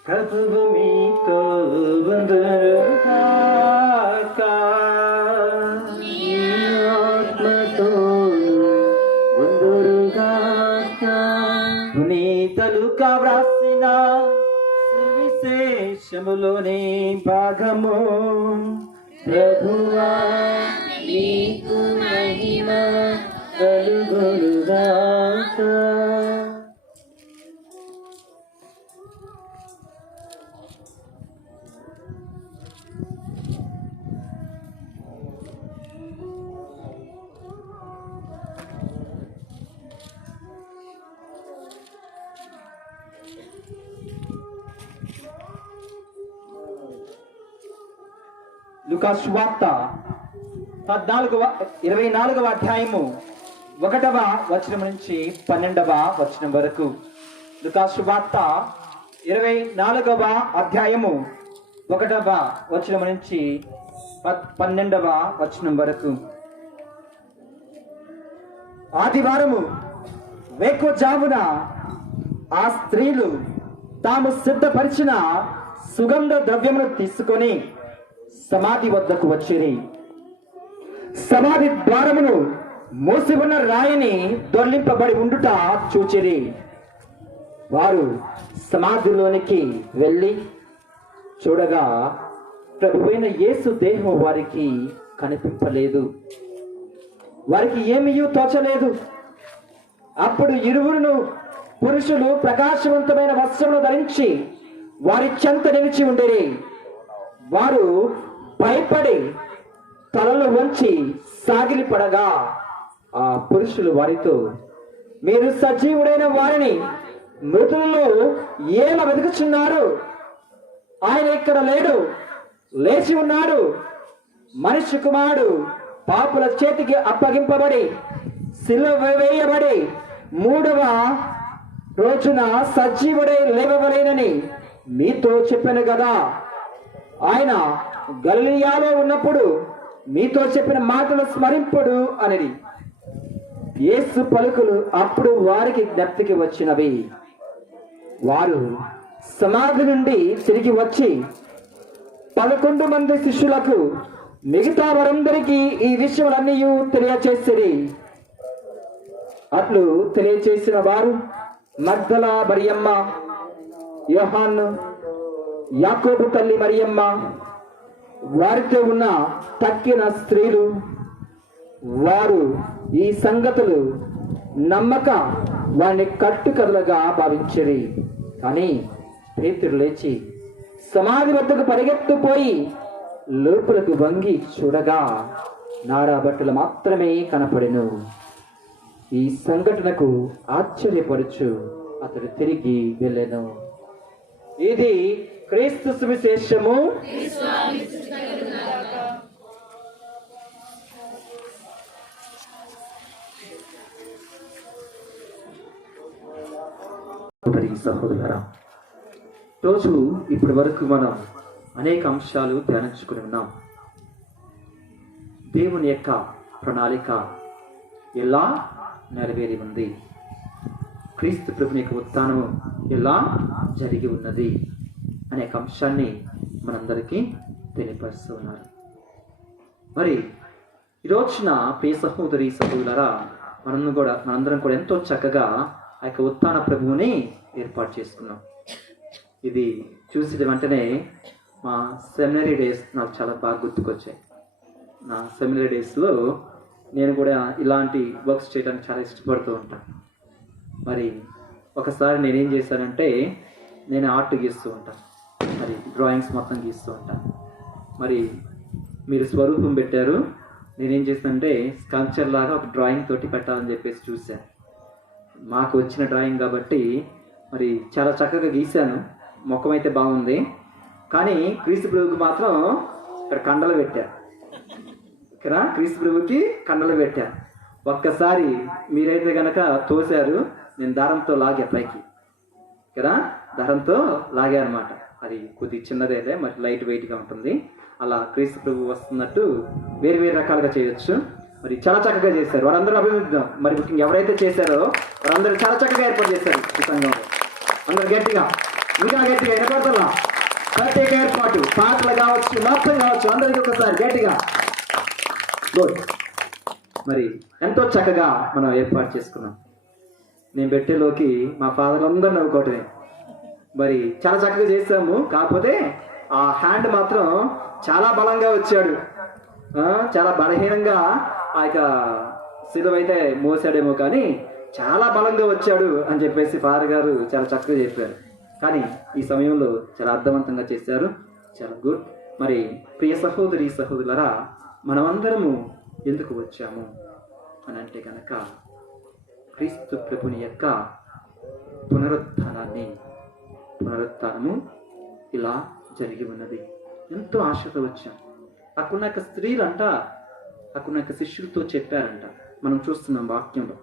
ప్రభువు మీతో ఉందురుగాక. ఆత్మతో ఉందురుగాక. పునీత లూకా వ్రాసిన సువిశేషములోని భాగము. ప్రభువా నీకు మహిమ కలుగునుగాక. లూకా సువార్త 24వ అధ్యాయము 1వ వచనం నుంచి 12వ వచనం వరకు. లూకా సువార్త 24వ అధ్యాయము 1వ వచనం నుంచి 12వ వచనం వరకు. ఆదివారము వేకువజామున ఆ స్త్రీలు తాము సిద్ధపరిచిన సుగంధ ద్రవ్యమును తీసుకొని సమాధి వద్దకు వచ్చిరి. సమాధి ద్వారమును మూసి ఉన్న రాయిని దొర్లింపబడి ఉండుట చూచిరి. వారు సమాధిలోనికి వెళ్ళి చూడగా ప్రభువైన యేసు దేహం వారికి కనిపింపలేదు. వారికి ఏమీ తోచలేదు. అప్పుడు ఇరువురును పురుషులు ప్రకాశవంతమైన వస్త్రములు ధరించి వారి చెంత నిలిచి ఉండిరి. వారు భయపడి తలలు వంచి సాగిలి పడగా ఆ పురుషులు వారితో, మీరు సజీవుడైన వారిని మృతులలో ఏల వెతుకుచున్నారు? ఆయన ఇక్కడ లేడు, లేచి ఉన్నాడు. మనిషి కుమారుడు పాపుల చేతికి అప్పగింపబడి సిలువ వేయబడి 3వ రోజున సజీవుడై లేవవలేనని మీతో చెప్పాను కదా. ఆయన గలిలయలో ఉన్నప్పుడు మీతో చెప్పిన మాటలు స్మరింపుడు అనేది. యేసు పలుకులు అప్పుడు వారికి జ్ఞప్తికి వచ్చినవి. వారు సమాధి నుండి తిరిగి వచ్చి 11 మంది శిష్యులకు మిగతా వారందరికీ ఈ విషయాలన్నీ తెలియచేసిరి. అట్లు తెలియచేసిన వారు మగ్దల మరియమ్మ, యోహాను, యాకోబు తల్లి మరియమ్మ, వారితో ఉన్న తక్కిన స్త్రీలు. వారు ఈ సంగతులు నమ్మక వారిని కట్టుకథలుగా భావించిరి. కానీ పేతురు లేచి సమాధి వద్దకు పరిగెత్తుపోయి లోపలకు వంగి చూడగా నారా బట్టలు మాత్రమే కనపడెను. ఈ సంఘటనకు ఆశ్చర్యపడుచు అతడు తిరిగి వెళ్ళెను. ఇది క్రీస్తు సువిశేషము. సహోదరులారా, రోజు ఇప్పటి వరకు మనం అనేక అంశాలు ధ్యానించుకుని ఉన్నాం. దేవుని యొక్క ప్రణాళిక ఎలా నెరవేరి ఉంది, క్రీస్తు ప్రభుని యొక్క ఉత్థానము ఎలా జరిగి ఉన్నది అనేక అంశాన్ని మనందరికీ తెలియపరుస్తూ ఉన్నారు. మరి ఈ రోజున ప్రియ సహోదరి సహోదరులారా, మనందరం కూడా ఎంతో చక్కగా ఆ యొక్క ఉత్థాన ప్రభువుని ఏర్పాటు చేసుకున్నాం. ఇది చూసిన వెంటనే మా సెమినరీ డేస్ నాకు చాలా బాగా గుర్తుకొచ్చాయి. నా సెమినరీ డేస్లో నేను కూడా ఇలాంటి వర్క్స్ చేయడానికి చాలా ఇష్టపడుతూ ఉంటాను. మరి ఒకసారి నేనేం చేశానంటే, నేను ఆర్ట్ గీస్తూ ఉంటాను, మరి డ్రాయింగ్స్ మొత్తం గీస్తూ ఉంటాను. మరి మీరు స్వరూపం పెట్టారు, నేనేం చేశానంటే స్కల్ప్చర్ లాగా ఒక డ్రాయింగ్ తోటి పెట్టాలని చెప్పేసి చూశాను. మాకు వచ్చిన డ్రాయింగ్ కాబట్టి మరి చాలా చక్కగా గీశాను. ముఖం అయితే బాగుంది, కానీ క్రీస్తు ప్రభువుకి మాత్రం ఇక్కడ కండలు పెట్టారు. ఇక్కడ క్రీస్తు ప్రభువుకి కండలు పెట్టారు. ఒక్కసారి మీరైతే కనుక తోశారు, నేను దారంతో లాగా పైకి, ఇక్కడ దారంతో లాగా అనమాట. అది కొద్ది చిన్నదైతే మరి లైట్ వెయిట్గా ఉంటుంది. అలా క్రీస్తు ప్రభు వస్తున్నట్టు వేరు వేరు రకాలుగా చేయొచ్చు. మరి చాలా చక్కగా చేశారు. వారందరూ అభివృద్ధిద్దాం. మరి ముఖ్యంగా ఎవరైతే చేశారో వారందరూ చాలా చక్కగా ఏర్పాటు చేశారు ఈ సంఘంలో. అందరు గట్టిగా, ఇంకా గట్టిగా వినపడుతున్నా. ప్రత్యేక ఏర్పాటు పాటలు కావచ్చు, నృత్యం కావచ్చు, అందరికీ ఒకసారి గట్టిగా. గుడ్. మరి ఎంతో చక్కగా మనం ఏర్పాటు చేసుకున్నాం. నేను పెట్టేలోకి మా ఫాదర్ అందరూ నవ్వుకోవటమే. మరి చాలా చక్కగా చేసాము, కాకపోతే ఆ హ్యాండ్ మాత్రం చాలా బలంగా వచ్చాడు. చాలా బలహీనంగా ఆ యొక్క సిలువ అయితే మోసాడేమో కానీ చాలా బలంగా వచ్చాడు అని చెప్పేసి ఫాదర్ గారు చాలా చక్కగా చెప్పారు. కానీ ఈ సమయంలో చాలా అర్థవంతంగా చేశారు. చాలా గుడ్. మరి ప్రియ సహోదరి సహోదరులరా, మనమందరము ఎందుకు వచ్చాము అని అంటే కనుక క్రీస్తు ప్రభుని యొక్క పునరుత్థానము ఇలా జరిగి ఉన్నది. ఎంతో ఆశతో వచ్చాం. అక్కడున్న యొక్క స్త్రీలంట, అక్కడున్న యొక్క శిష్యులతో చెప్పారంట. మనం చూస్తున్నాం వాక్యంలో.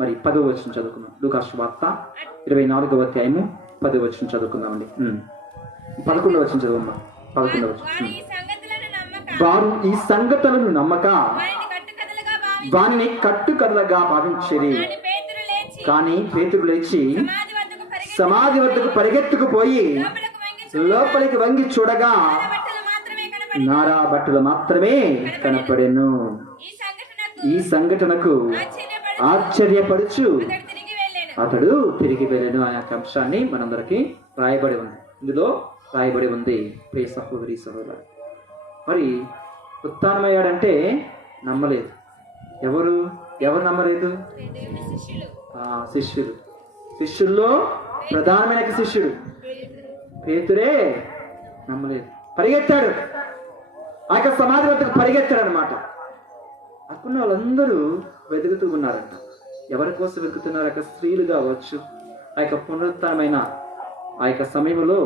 మరి 10వ వచనం చదువుకుందాం. లూకా సువార్త 24వ అధ్యాయము 10వ వచనం చదువుకుందామండి. 11వ వచనం చదువుకుందాం. 11వ వచనం. వారు ఈ సంగతులను నమ్మక వారిని కట్టుకథలుగా భావించేది. కానీ పేతురు లేచి సమాధి వద్దకు పరిగెత్తుకుపోయి లోపలికి వంగి చూడగా నారా బట్టలు మాత్రమే కనపడెను. ఈ సంఘటనకు ఆశ్చర్యపడుచు అతడు తిరిగి వెళ్ళను అనే అంశాన్ని మనందరికి రాయబడి ఉంది. ఇందులో రాయబడి ఉంది. ప్రియ సహోదరి సహోదరు, మరి ఉత్థానమయ్యాడంటే నమ్మలేదు. ఎవరు నమ్మలేదు? శిష్యులు. శిష్యుల్లో ప్రధానమైన శిష్యుడు పేతురే నమ్మలేదు. పరిగెత్తాడు, ఆ యొక్క సమాధి వద్దకు పరిగెత్తాడు అనమాట. అక్కడ వాళ్ళందరూ వెతుకుతూ ఉన్నారంట. ఎవరి కోసం వెతుకుతున్నారు? ఆ యొక్క స్త్రీలు కావచ్చు. ఆ యొక్క పునరుత్థానమైన ఆ యొక్క సమయంలో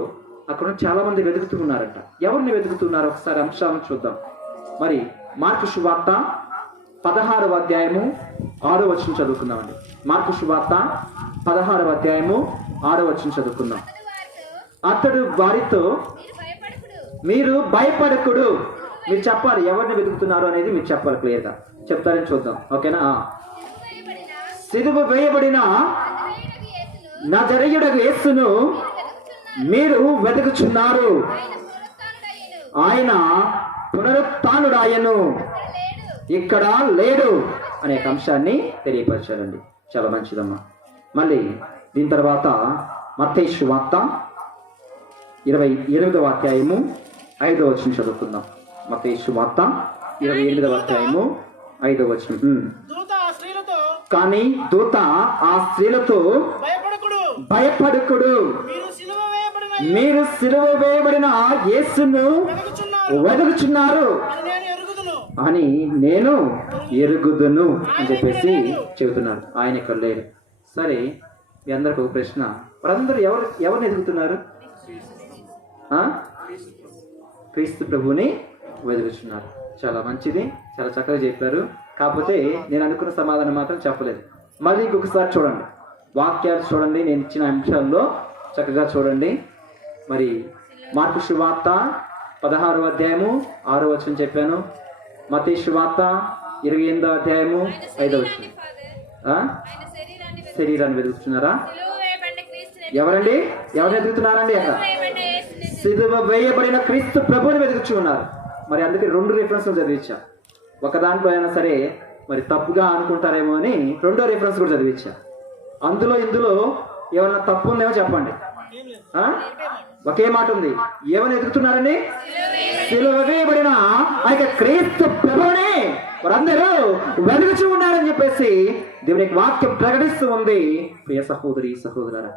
అక్కడ చాలా మంది వెతుకుతూ ఉన్నారంట. ఎవరిని వెతుకుతున్నారు? ఒకసారి అంశాలను చూద్దాం. మరి మార్కు సువార్త 16వ అధ్యాయము 6వ వచనం చదువుకుందామండి. మార్కు సువార్త 16వ అధ్యాయము 6వ వచనం చదువుకుందాం. అతడు వారితో, మీరు భయపడకుడు. మీరు చెప్పాలి ఎవరిని వెతుకుతున్నారు అనేది మీరు చెప్పాలి క్లియర్గా. చెప్తారని చూద్దాం. ఓకేనా? సిలువ వేయబడిన నజరేయుడగు యేసును మీరు వెతుకుచున్నారు. ఆయన పునరుత్థానుడాయను, ఇక్కడ లేడు అనే అంశాన్ని తెలియపరచారండి. చాలా మంచిదమ్మా. మళ్ళీ దీని తర్వాత మత్తయి సువార్త 28వ అధ్యాయము 5వ వచనం చదువుకుందాం. మత్తయి సువార్త 28వ అధ్యాయము 5వ వచనం. కానీ దూత ఆ స్త్రీలతో భయపడకుడు, మీరు సిలువ వేయబడిన యేసును వెతుకుచున్నారు అని నేను ఎరుగుదును అని చెప్పేసి చెబుతున్నారు. ఆయన ఇక్కడ లేరు. సరే, మీ అందరికి ఒక ప్రశ్న. వారందరూ ఎవరిని ఎదుగుతున్నారు? క్రీస్తు ప్రభుని వెతుకుతున్నారు. చాలా మంచిది, చాలా చక్కగా చెప్పారు. కాకపోతే నేను అనుకున్న సమాధానం మాత్రం చెప్పలేదు. మళ్ళీ ఇంకొకసారి చూడండి, వాక్యాలు చూడండి. నేను ఇచ్చిన అంశాల్లో చక్కగా చూడండి. మరి మార్కు సువార్త 16వ అధ్యాయము 6వ వచనం చెప్పాను. మత్తయి సువార్త 28వ అధ్యాయము 5వ వచనం. శరీరాన్ని వెతుకుతున్నారా? ఎవరండి? ఎవరిని వెతుకుతున్నారండి? అక్కడ సిలువ వేయబడిన క్రీస్తు ప్రభుని వెతుకుతున్నారు. మరి అందుకే 2 రిఫరెన్స్లు చదివించా. ఒక దాంట్లో అయినా సరే మరి తప్పుగా అనుకుంటారేమో అని 2వ రిఫరెన్స్ కూడా చదివించా. అందులో ఇందులో ఏమన్నా తప్పు ఉందేమో చెప్పండి. ఒకే మాట ఉంది. ఏమని ఎదుగుతున్నారండి? సిలువ వేయబడిన ఆ యొక్క క్రీస్తు ప్రభువుని వారందరూ వెలుగుచూ ఉన్నారని చెప్పేసి దేవునికి వాక్యం ప్రకటిస్తూ ఉంది. ప్రియ సహోదరి సహోదరులారా,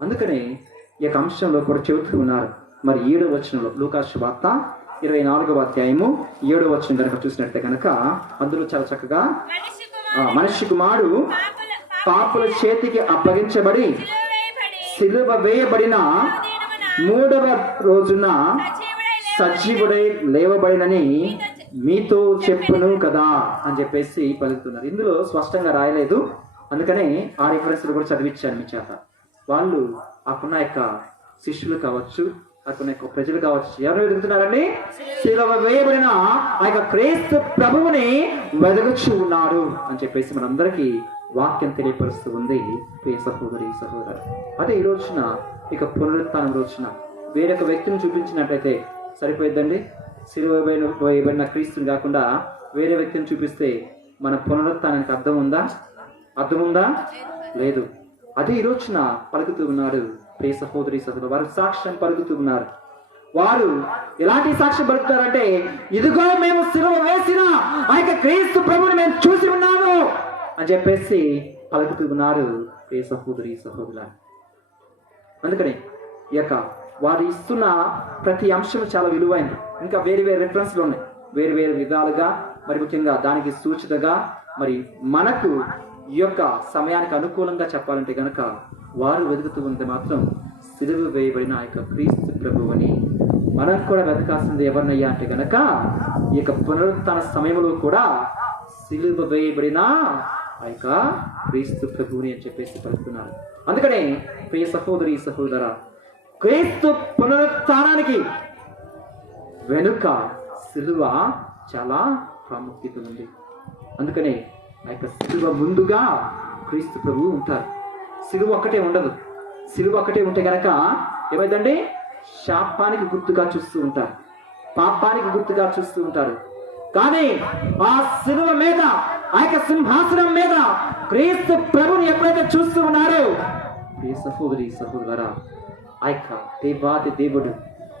అందుకనే ఈ యొక్క అంశంలో కూడా చెబుతూ ఉన్నారు. మరి 7వ వచనంలో లూకా సువార్త 24వ అధ్యాయము 7వ వచనం కనుక చూసినట్టే కనుక అందులో చాలా చక్కగా మనిషి కుమారుడు పాపుల చేతికి అప్పగించబడి సిలువ వేయబడిన 3వ రోజున సజీవుడై లేవబడినని మీతో చెప్పును కదా అని చెప్పేసి పలుకుతున్నారు. ఇందులో స్పష్టంగా రాయలేదు, అందుకనే ఆ రిఫరెన్స్లు కూడా చదివించాను మీ చేత. వాళ్ళు అక్కడున్న యొక్క శిష్యులు కావచ్చు, అక్కడున్న యొక్క ప్రజలు కావచ్చు, ఎవరు వెతుకుతున్నారండి? సిలువ వేయబడిన ఆ యొక్క క్రీస్తు ప్రభువుని వెతుకుచూ ఉన్నారు అని చెప్పేసి మనందరికీ వాక్యం తెలియపరుస్తూ ఉంది ప్రియ సహోదరి సహోదరు. అదే ఈ రోజున ఇక పునరుత్థానం రోజున వేరొక వ్యక్తిని చూపించినట్లయితే సరిపోయిద్దండి. సిలువ వేయబడిన క్రీస్తుని కాకుండా వేరే వ్యక్తిని చూపిస్తే మన పునరుత్థానానికి అర్థం ఉందా? లేదు. అదే ఈ రోజున పలుకుతూ ఉన్నారు ప్రియ సహోదరి సహోదరు. వారు సాక్ష్యం పలుకుతూ ఉన్నారు. వారు ఎలాంటి సాక్ష్యం పలుకుతారంటే, ఇదిగో మేము సిలువ వేసిన ఆ యొక్క క్రీస్తు ప్రభుని మేము చూసి ఉన్నాము అని చెప్పేసి పలుకుతూ ఉన్నారు ప్రియ సహోదరి సహోదరుల. అందుకని ఈ యొక్క వారు ఇస్తున్న ప్రతి అంశం చాలా విలువైనది. ఇంకా వేరు వేరు రెఫరెన్స్లు ఉన్నాయి, వేరు వేరు విధాలుగా, మరి ముఖ్యంగా దానికి సూచితగా మరి మనకు ఈ యొక్క సమయానికి అనుకూలంగా చెప్పాలంటే గనక వారు వెతుకుతూ ఉంటే మాత్రం సిలువ వేయబడిన ఆ యొక్క క్రీస్తు ప్రభు అని. మనం కూడా వెతకాల్సింది ఎవరినయ్యా అంటే గనక ఈ యొక్క పునరుత్థాన సమయంలో కూడా సిలువ వేయబడిన ఆ యొక్క క్రీస్తు ప్రభువుని అని చెప్పేసి పలుకుతున్నారు. అందుకనే ప్రియ సహోదరి సహోదర, క్రీస్తు పునరుత్థానానికి వెనుక సిలువ చాలా ప్రాముఖ్యత ఉంది. అందుకనే ఆ యొక్క సిలువ ముందుగా క్రీస్తు ప్రభువు ఉంటారు. సిలువ ఒక్కటే ఉండదు. సిలువ ఒక్కటే ఉంటే కనుక ఏమైందండి, శాపానికి గుర్తుగా చూస్తూ ఉంటారు, పాపానికి గుర్తుగా చూస్తూ ఉంటారు. కానీ ఆ సిలువ మీద, ఆ యొక్క సింహాసనం మీద క్రీస్తు ప్రభుని ఎప్పుడైతే చూస్తూ ఉన్నారో ప్రియ సహోదరి సహోదరా, ఆ యొక్క దేవాది దేవుడు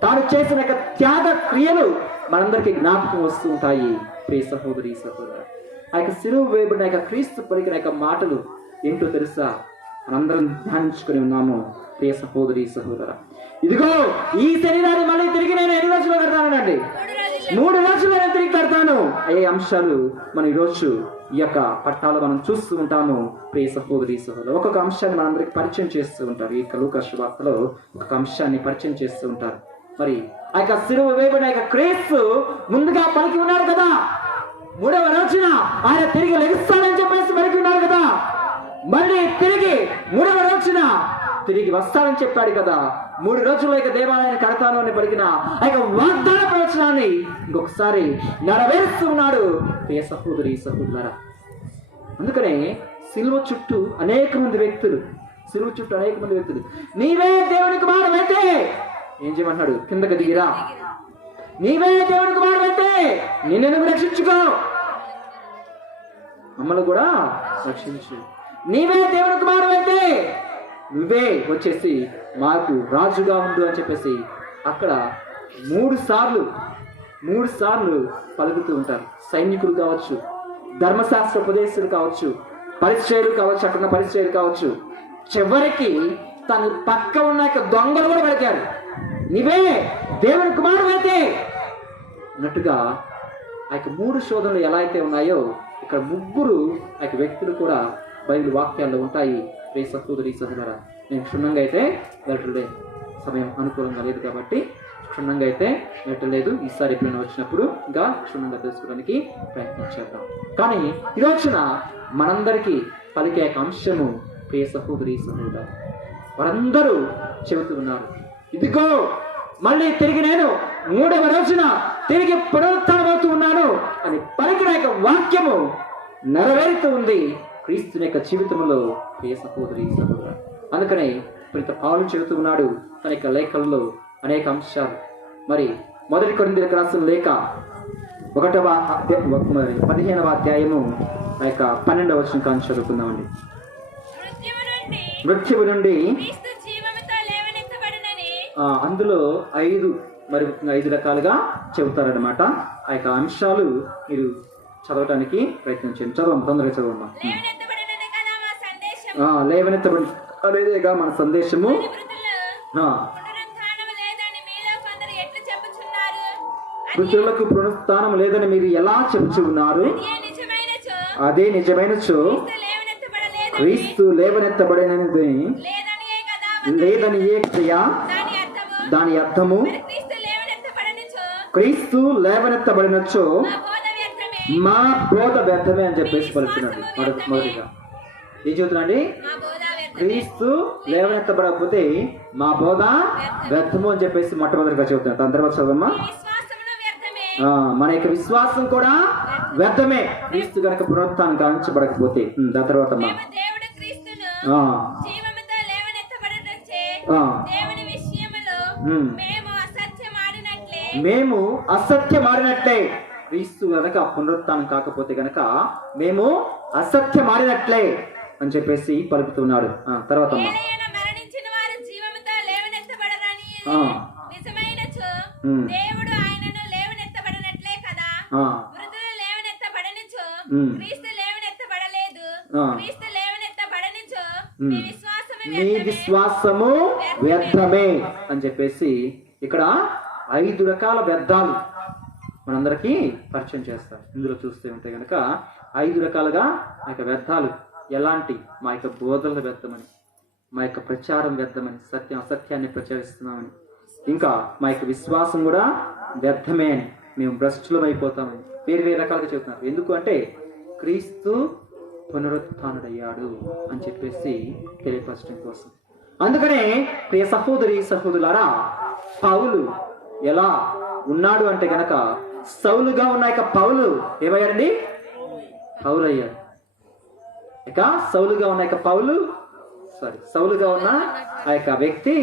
తాను చేసిన యొక్క త్యాగ క్రియలు మనందరికీ జ్ఞాపకం వస్తూ ఉంటాయి ప్రియ సహోదరి సహోదరా. ఆ యొక్క సిలువ వేయబడిన యొక్క క్రీస్తు పలికిన యొక్క మాటలు ఏంటో తెలుసా? మనందరం ధ్యానించుకుని ఉన్నాము ప్రియ సహోదరి సహోదరా. ఇదిగో ఈ శరీరాన్ని మళ్ళీ తిరిగి నేను ఎన్ని రోజులు కడతానండి? 3 రోజులు నేను తిరిగి కడతాను. అయ్యే అంశాలు మనం ఈరోజు ఈ యొక్క పట్టాలు మనం చూస్తూ ఉంటాము ప్రియ సహోదరి సహోదరు. ఒక్కొక్క అంశాన్ని మనందరికి పరిచయం చేస్తూ ఉంటారు. ఈ లూకా సువార్తలో ఒక అంశాన్ని పరిచయం చేస్తూ ఉంటారు. మరి ఆ యొక్క సిలువ వేయబడిన యొక్క క్రీస్తు ముందుగా పలికి ఉన్నాడు కదా, 3వ రోజున ఆయన తిరిగి లెగుస్తాడని చెప్పేసి పలికి ఉన్నాడు కదా, మళ్ళీ తిరిగి 3వ రోజున తిరిగి వస్తాడని చెప్పాడు కదా, 3 రోజుల్లో ఇక దేవాలయాన్ని కడతాను అని పలికిన ఆ యొక్క వాగ్దాన ప్రవచనాన్ని ఇంకొకసారి నెరవేరుస్తూ ఉన్నాడు ప్రియ సహోదరి సహోదరులారా. అందుకనే సిలువ చుట్టూ అనేక మంది వ్యక్తులు నీవే దేవుని కుమారుడైతే ఏం చేయమంటున్నాడు? కిందకు దిగిరా. నీవే దేవుని కుమారుడైతే నిన్ను రక్షించుకో, మమ్మల్ని కూడా రక్షించు. నీవే దేవుని కుమారుడైతే నువ్వే వచ్చేసి మాకు రాజుగా ఉండు అని చెప్పేసి అక్కడ 3 సార్లు పలుకుతూ ఉంటారు. సైనికులు కావచ్చు, ధర్మశాస్త్ర ఉపదేశులు కావచ్చు, పరిచయులు కావచ్చు, అక్కడ పరిచయులు కావచ్చు, చివరికి తన పక్క ఉన్న దొంగలు కూడా పలికారు, నీవే దేవుని కుమారుడైతే అన్నట్టుగా. ఆ యొక్క 3 శోధనలు ఎలా అయితే ఉన్నాయో ఇక్కడ 3 ఆ యొక్క వ్యక్తులు కూడా బైబిల్ వాక్యాల్లో ఉంటాయి ప్రియ సహోదరి సహోదరా. నేను క్షుణ్ణంగా అయితే వెళ్ళట్లేదు, సమయం అనుకూలంగా లేదు కాబట్టి క్షుణ్ణంగా అయితే వెళ్ళట్లేదు. ఈసారి ఎప్పుడైనా వచ్చినప్పుడు ఇంకా క్షుణ్ణంగా తెలుసుకోవడానికి ప్రయత్నం చేద్దాం. కానీ ఈ రోజున మనందరికీ పలికే అంశము ప్రియ సహోదరి సహోదరు, వారందరూ చెబుతూ ఉన్నారు, ఇదిగో మళ్ళీ తిరిగి నేను 3వ రోజున తిరిగి పునరుత్థానమవుతూ ఉన్నాను అని పలికిన యొక్క వాక్యము నెరవేరుతూ ఉంది క్రీస్తుని యొక్క జీవితంలో ప్రియ సహోదరి సహోదరు. అందుకనే ప్రిత పౌలు చెబుతూ ఉన్నాడు తన యొక్క లేఖల్లో అనేక అంశాలు. మరి 1 కొరింథీయులకు రాసిన లేఖ 15వ అధ్యాయము ఆ యొక్క 12వ వచనం కాని చదువుకుందామండి. మృత్యువు నుండి అందులో 5 రకాలుగా చెబుతారనమాట. ఆ యొక్క అంశాలు మీరు చదవటానికి ప్రయత్నం చేయండి. తొందరగా చదవమ్మా. లేవనెత్తబడి అదేగా మన సందేశము. మృతులకు పునరుత్థానం లేదని మీరు ఎలా చెబుతూ ఉన్నారు? అదే నిజమైనచో క్రీస్తు లేవనెత్తబడినది లేదని ఏ క్రియా? దాని అర్థము క్రీస్తు లేవనెత్తబడినచో మా బోధ వ్యర్థమే అని చెప్పేసి పలుకుతున్నాడు. మొదటిగా ఏం చెబుతున్నాండి? క్రీస్తు లేవనెత్తబడకపోతే మా బోధ వ్యర్థము అని చెప్పేసి మొట్టమొదటిగా చెబుతున్నాడు. దాని తర్వాత చదవమ్మా. మన యొక్క విశ్వాసం కూడా వ్యర్థమే క్రీస్తు గనక పునరుత్థానం కావించబడకపోతే. దాని తర్వాత అమ్మా దేవుడు క్రీస్తును ఆ, జీవముతో లేవనెత్తబడుటచే ఆ, దేవుని విషయములో మేము అసత్యమాడినట్లే మేము అసత్యమాడినట్లే క్రీస్తు గనక పునరుత్థానం కాకపోతే గనక మేము అసత్యమాడినట్లే అని చెప్పేసి పలుకుతున్నాడు. తర్వాత అమ్మా ఏలయన మరణించిన వారు జీవముతో లేవనెత్తబడరని ఆ. నిజమైనచో ఉమ్. దేవుడు ఆయనను లేవనెత్తబడినట్లే కదా. ఆ, మృతులు లేవనెత్తబడనిచో ఉమ్. క్రీస్తు లేవనెత్తబడలేదు. ఆ. క్రీస్తు లేవనెత్తబడనిచో ఉమ్. మీ విశ్వాసము మీ విశ్వాసము వ్యర్థమే అని చెప్పేసి ఇక్కడ 5 రకాల వ్యర్థాలు మనందరికీ పరిచయం చేస్తారు. ఇందులో చూస్తే ఉంటే కనుక 5 రకాలుగా ఆ యొక్క వ్యర్థాలు ఎలాంటి మా యొక్క బోధనలు వ్యర్థమని, మా యొక్క ప్రచారం వ్యర్థమని, అసత్యాన్ని ప్రచారిస్తున్నామని, ఇంకా మా యొక్క విశ్వాసం కూడా వ్యర్థమే అని, మేము భ్రష్టులం అయిపోతామని వేరు రకాలుగా చెబుతున్నారు. ఎందుకు అంటే క్రీస్తు పునరుత్థానుడయ్యాడు అని చెప్పేసి తెలియపరచడం కోసం. అందుకనే ప్రియ సహోదరి సహోదరులారా, పౌలు ఎలా ఉన్నాడు అంటే గనక సౌలుగా ఉన్న యొక్క పౌలు ఏమయ్యాడండి? పౌలు అయ్యాడు. ఇక సౌలుగా ఉన్న యొక్క సౌలుగా ఉన్న ఆ యొక్క వ్యక్తి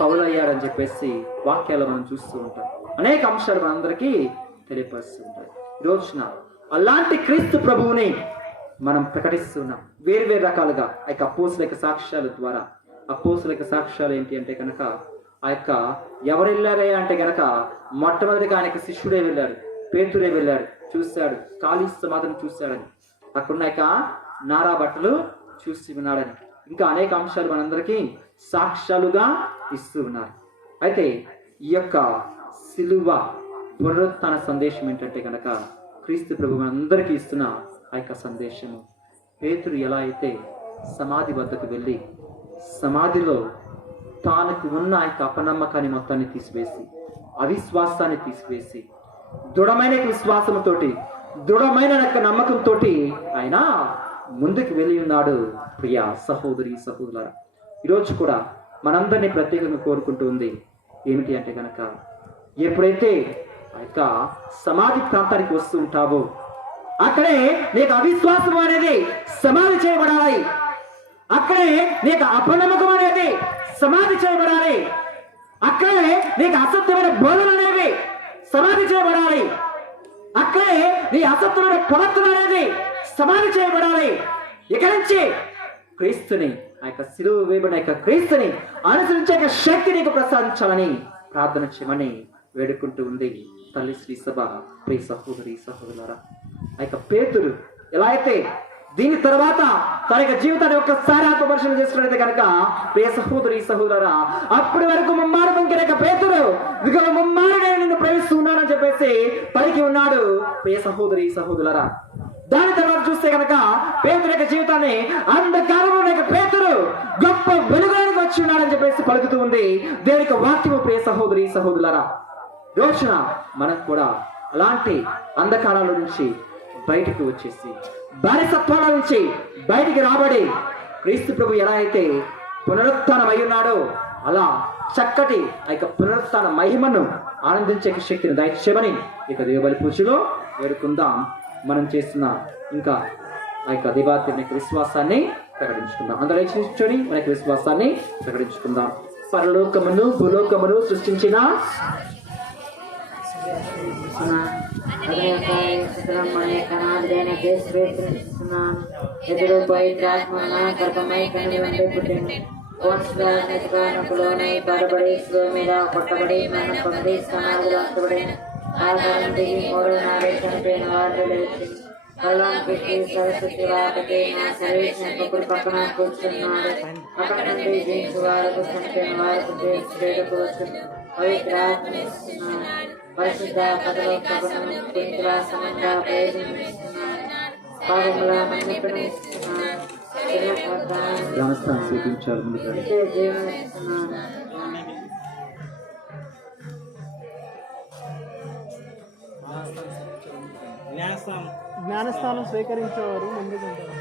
పౌలు అయ్యాడని చెప్పేసి వాక్యాలు మనం చూస్తూ ఉంటాం. అనేక అంశాలు మనందరికీ తెలియపరుస్తూ ఉంటాయి. ఈ రోజున అలాంటి క్రీస్తు ప్రభువుని మనం ప్రకటిస్తున్నాం వేరు రకాలుగా ఆ యొక్క అపోస్తుల సాక్ష్యాల ద్వారా. అపోస్తుల సాక్ష్యాలు ఏంటి అంటే కనుక ఆ యొక్క ఎవరు వెళ్ళారే అంటే గనక మొట్టమొదటిగా ఆయనకి శిష్యుడే వెళ్ళాడు, పేతురే వెళ్ళాడు, చూశాడు, ఖాళీ సమాధిని చూశాడని, అక్కడున్న యొక్క నారా బట్టలు చూసి ఉన్నాడని, ఇంకా అనేక అంశాలు మనందరికీ సాక్ష్యాలుగా ఇస్తూ ఉన్నారు. అయితే ఈ యొక్క సిలువ పునరుత్థాన సందేశం ఏంటంటే కనుక క్రీస్తు ప్రభు మనందరికీ ఇస్తున్న ఆ యొక్క సందేశము. పేతురు ఎలా అయితే సమాధి వద్దకు వెళ్ళి సమాధిలో తానుకు ఉన్న ఆ యొక్క అపనమ్మకాన్ని మొత్తాన్ని తీసివేసి, అవిశ్వాసాన్ని తీసివేసి, దృఢమైన విశ్వాసంతోటి, దృఢమైన యొక్క నమ్మకంతో ఆయన ముందుకు వెళ్ళి ఉన్నాడు. ప్రియ సహోదరి సహోదరులారా, ఈరోజు కూడా మనందరినీ ప్రత్యేకంగా కోరుకుంటూ ఉంది ఏమిటి అంటే కనుక ఎప్పుడైతే ఆ యొక్క సమాధి ప్రాంతానికి వస్తూ ఉంటావో అక్కడే నీకు అవిశ్వాసం అనేది సమాధి చేయబడాలి, అక్కడే నీకు అపనమ్మకం అనేది సమాధి చేయబడాలి, అక్కడే నీకు అసత్యమైన బోధనలు అనేవి సమాధి చేయబడాలి, అక్కడే నీ అసత్యమైన ప్రవర్తన అనేది సమాధి చేయబడాలి. ఇక నుంచి క్రీస్తుని ఆ యొక్క సిలువ వేయబడిన యొక్క క్రీస్తుని అనుసరించే శక్తి నీకు ప్రసాదించాలని ప్రార్థన చేయమని వేడుకుంటూ ఉంది తల్లి శ్రీ సభ. ప్రియ సహోదరి సహోదరులారా, ఆ యొక్క పేతురు ఎలా అయితే దీని తర్వాత తన యొక్క జీవితాన్ని ఒక్కసారి ఆత్మపరిశీలన చేసుకున్నట్లయితే కనుక ప్రియ సహోదరి సహోదరులారా, అప్పటి వరకు ముమ్మారు పంకిన యొక్క పేతురు ఇక ముమ్మారు నేను నిన్ను ప్రేమిస్తూ ఉన్నానని చెప్పేసి పలికి ఉన్నాడు. ప్రియ సహోదరి సహోదరులారా, దాని తర్వాత చూస్తే కనుక పేతురు యొక్క జీవితాన్ని అంధకారంలో యొక్క పేతురు గొప్ప వెలుగులోనికి వచ్చి ఉన్నాడని చెప్పేసి పలుకుతూ ఉంది దేవుని యొక్క వాక్యము. ప్రియ సహోదరి సహోదరులారా, రోజున మనకు కూడా అలాంటి అంధకారాల నుంచి బయటికి వచ్చేసి, బానిసత్వాల నుంచి బయటికి రాబడి క్రీస్తు ప్రభు ఎలా అయితే పునరుత్థానం అయి ఉన్నాడో అలా చక్కటి ఆ యొక్క పునరుత్థాన మహిమను ఆనందించే శక్తిని దయచేయమని ఇక దేవబలి పూజలో వేడుకుందాం. మనం చేస్తున్న ఇంకా ఆ యొక్క దేవాతి విశ్వాసాన్ని ప్రకటించుకుందాం. అందరూ కూర్చొని మన యొక్క విశ్వాసాన్ని ప్రకటించుకుందాం. పరలోకమును భూలోకమును సృష్టించిన ఎదురు పవిత్రాత్మన గర్భమై కని వంటి పుట్టింది. పడబడి స్లో మీద కొట్టబడి మన పొంది సమాధిలో ఉంచబడి ఆధారం దిగి 3 నాడు చనిపోయిన వారు లేచి కళ్ళం పెట్టి సరస్వతి వారికి నా సర్వేశ్వరుడు పక్కన కూర్చున్నాడు. అక్కడ నుండి జీవించు వారికి చనిపోయిన వారికి దేవుడికి వస్తుంది. పవిత్రాత్మిస్తున్నాడు. పరిశుద్ధ పదలో పవనము పుణ్యుల సమంగా ప్రయోజనమిస్తున్నాడు. పాపముల మన్నిపుని ఇస్తున్నాడు. జీవనిస్తున్నాడు. జ్ఞానస్థానం స్వీకరించేవారు ముందుకు ఉంటారు.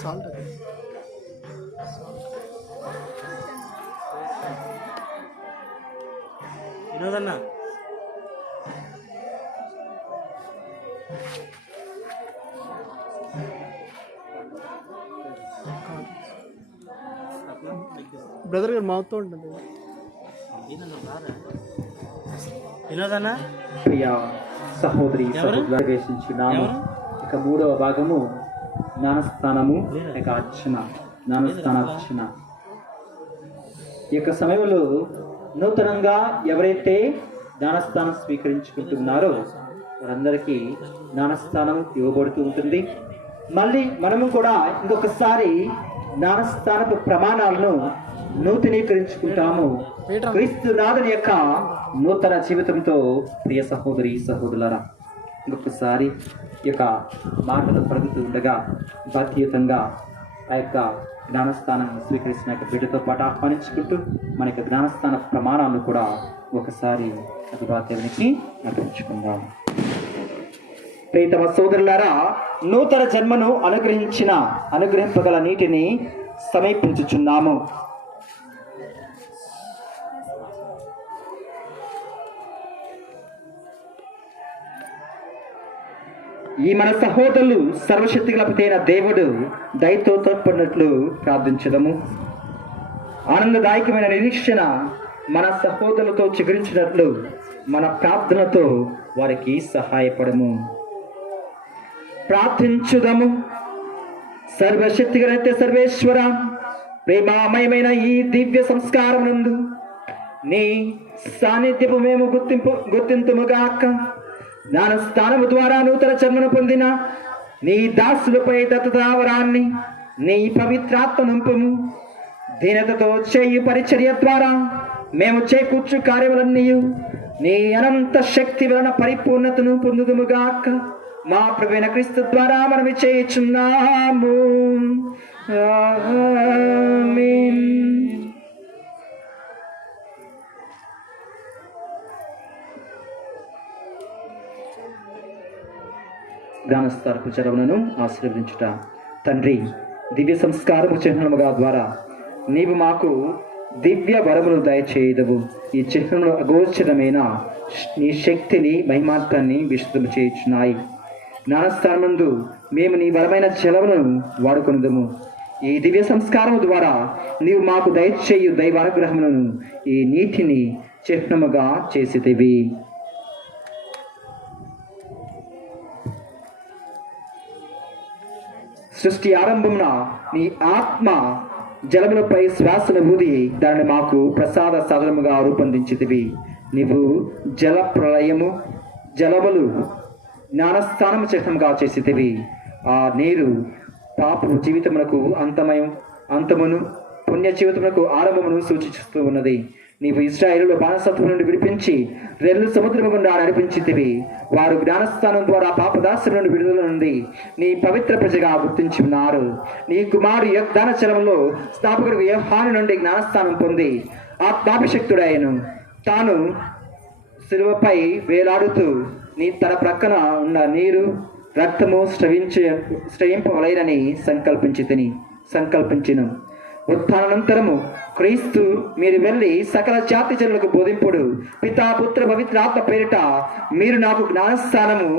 సాల్ట్ బ్రదర్ గారు మాతో ఉంటుంది వినోదనా ప్రియ సహోదరి ప్రవేశించున్నాము. ఇక 3వ భాగము జ్ఞానస్థానము ఇక అర్చన, జ్ఞానస్థానార్చన. ఈ యొక్క సమయంలో నూతనంగా ఎవరైతే జ్ఞానస్థానం స్వీకరించుకుంటున్నారో వారందరికీ జ్ఞానస్థానం ఇవ్వబడుతూ ఉంటుంది. మళ్ళీ మనము కూడా ఇంకొకసారి జ్ఞానస్థానపు ప్రమాణాలను నూతనీకరించుకుంటాము క్రీస్తు నాథుని యొక్క నూతన జీవితంతో. ప్రియ సహోదరి సహోదరులారా, ఇంకొకసారి ఈ యొక్క మాటలు పలుకుతూ ఉండగా బాధ్యతంగా ఆ యొక్క జ్ఞానస్థానాన్ని స్వీకరించిన యొక్క బిడ్డతో పాటు ఆహ్వానించుకుంటూ మన యొక్క జ్ఞానస్థాన ప్రమాణాలను కూడా ఒకసారి దేవునికి అర్పించుకుందాం. ప్రియతమ సోదరులారా, నూతన జన్మను అనుగ్రహింపగల నీటిని సమీపించుచున్నాము. ఈ మన సహోదరులు సర్వశక్తిగల పితైన దేవుడు దయతో తోడ్పడినట్లు ప్రార్థించదము. ఆనందదాయకమైన నిరీక్షణ మన సహోదరులతో చిగురించినట్లు మన ప్రార్థనతో వారికి సహాయపడము. ప్రార్థించుదము. సర్వశక్తిగల సర్వేశ్వర, ప్రేమామయమైన ఈ దివ్య సంస్కారం నందు నీ సాన్నిధ్యము మేము గుర్తింతుముగాక. జ్ఞానస్థానము ద్వారా నూతన జన్మను పొందిన నీ దాసులపై దత్తతావరాన్ని నీ పవిత్రాత్మ నింపుము. దీనతతో చేయు పరిచర్య ద్వారా మేము చేకూర్చు కార్యములన్నీ నీ అనంత శక్తి వలన పరిపూర్ణతను పొందుదుముగాక. మా ప్రభువైన క్రీస్తు ద్వారా మనవి చేయుచున్నాము. ఆమేన్. జ్ఞానస్థానపు చరవణను ఆశీర్వదించుట. తండ్రి, దివ్య సంస్కారము చిహ్నముగా ద్వారా నీవు మాకు దివ్య వరములు దయచేయదవు. ఈ చిహ్నములు అగోచరమైన నీ శక్తిని, మహిమాత్రాన్ని విశుద్ధము చేయుచున్నాయి. జ్ఞానస్థానమందు మేము నీ బలమైన జలమును వాడుకొనుదము. ఈ దివ్య సంస్కారము ద్వారా నీవు మాకు దయచేయు దైవానుగ్రహములను ఈ నీటిని చిహ్నముగా చేసితివి. సృష్టి ఆరంభమున నీ ఆత్మ జలములపై శ్వాసను ఊది దానిని మాకు ప్రసాద సాధనముగా రూపొందించితివి. నీవు జల ప్రళయము, జలములు జ్ఞానస్థానము చిహ్నంగా చేసితివి. ఆ నీరు పాపము జీవితమునకు అంతమును, పుణ్య జీవితమునకు ఆరంభమును సూచిస్తూ ఉన్నది. నీవు ఇశ్రాయేలులో బానిసత్వం నుండి విడిపించి రెల్లు సముద్రము గుండా నడిపించితివి. వారు జ్ఞానస్థానం ద్వారా పాపదాస్యం నుండి విడుదల నుండి నీ పవిత్ర ప్రజగా గుర్తించి ఉన్నారు. నీ కుమారు యొగ్దాన చలంలో స్థాపకుడు యోహాను నుండి జ్ఞానస్థానం పొంది ఆత్మాభిషక్తుడైను. తాను శిలువపై వేలాడుతూ తన ప్రక్కన ఉన్న నీరు, రక్తము స్రవింపవలైనని సంకల్పించిను. ఉత్థానానంతరము క్రీస్తు మీరు వెళ్ళి సకల జాతి జనులకు బోధింపుడు. పితా, పుత్ర, పవిత్ర ఆత్మ పేరిట మీరు నాకు జ్ఞానస్థానము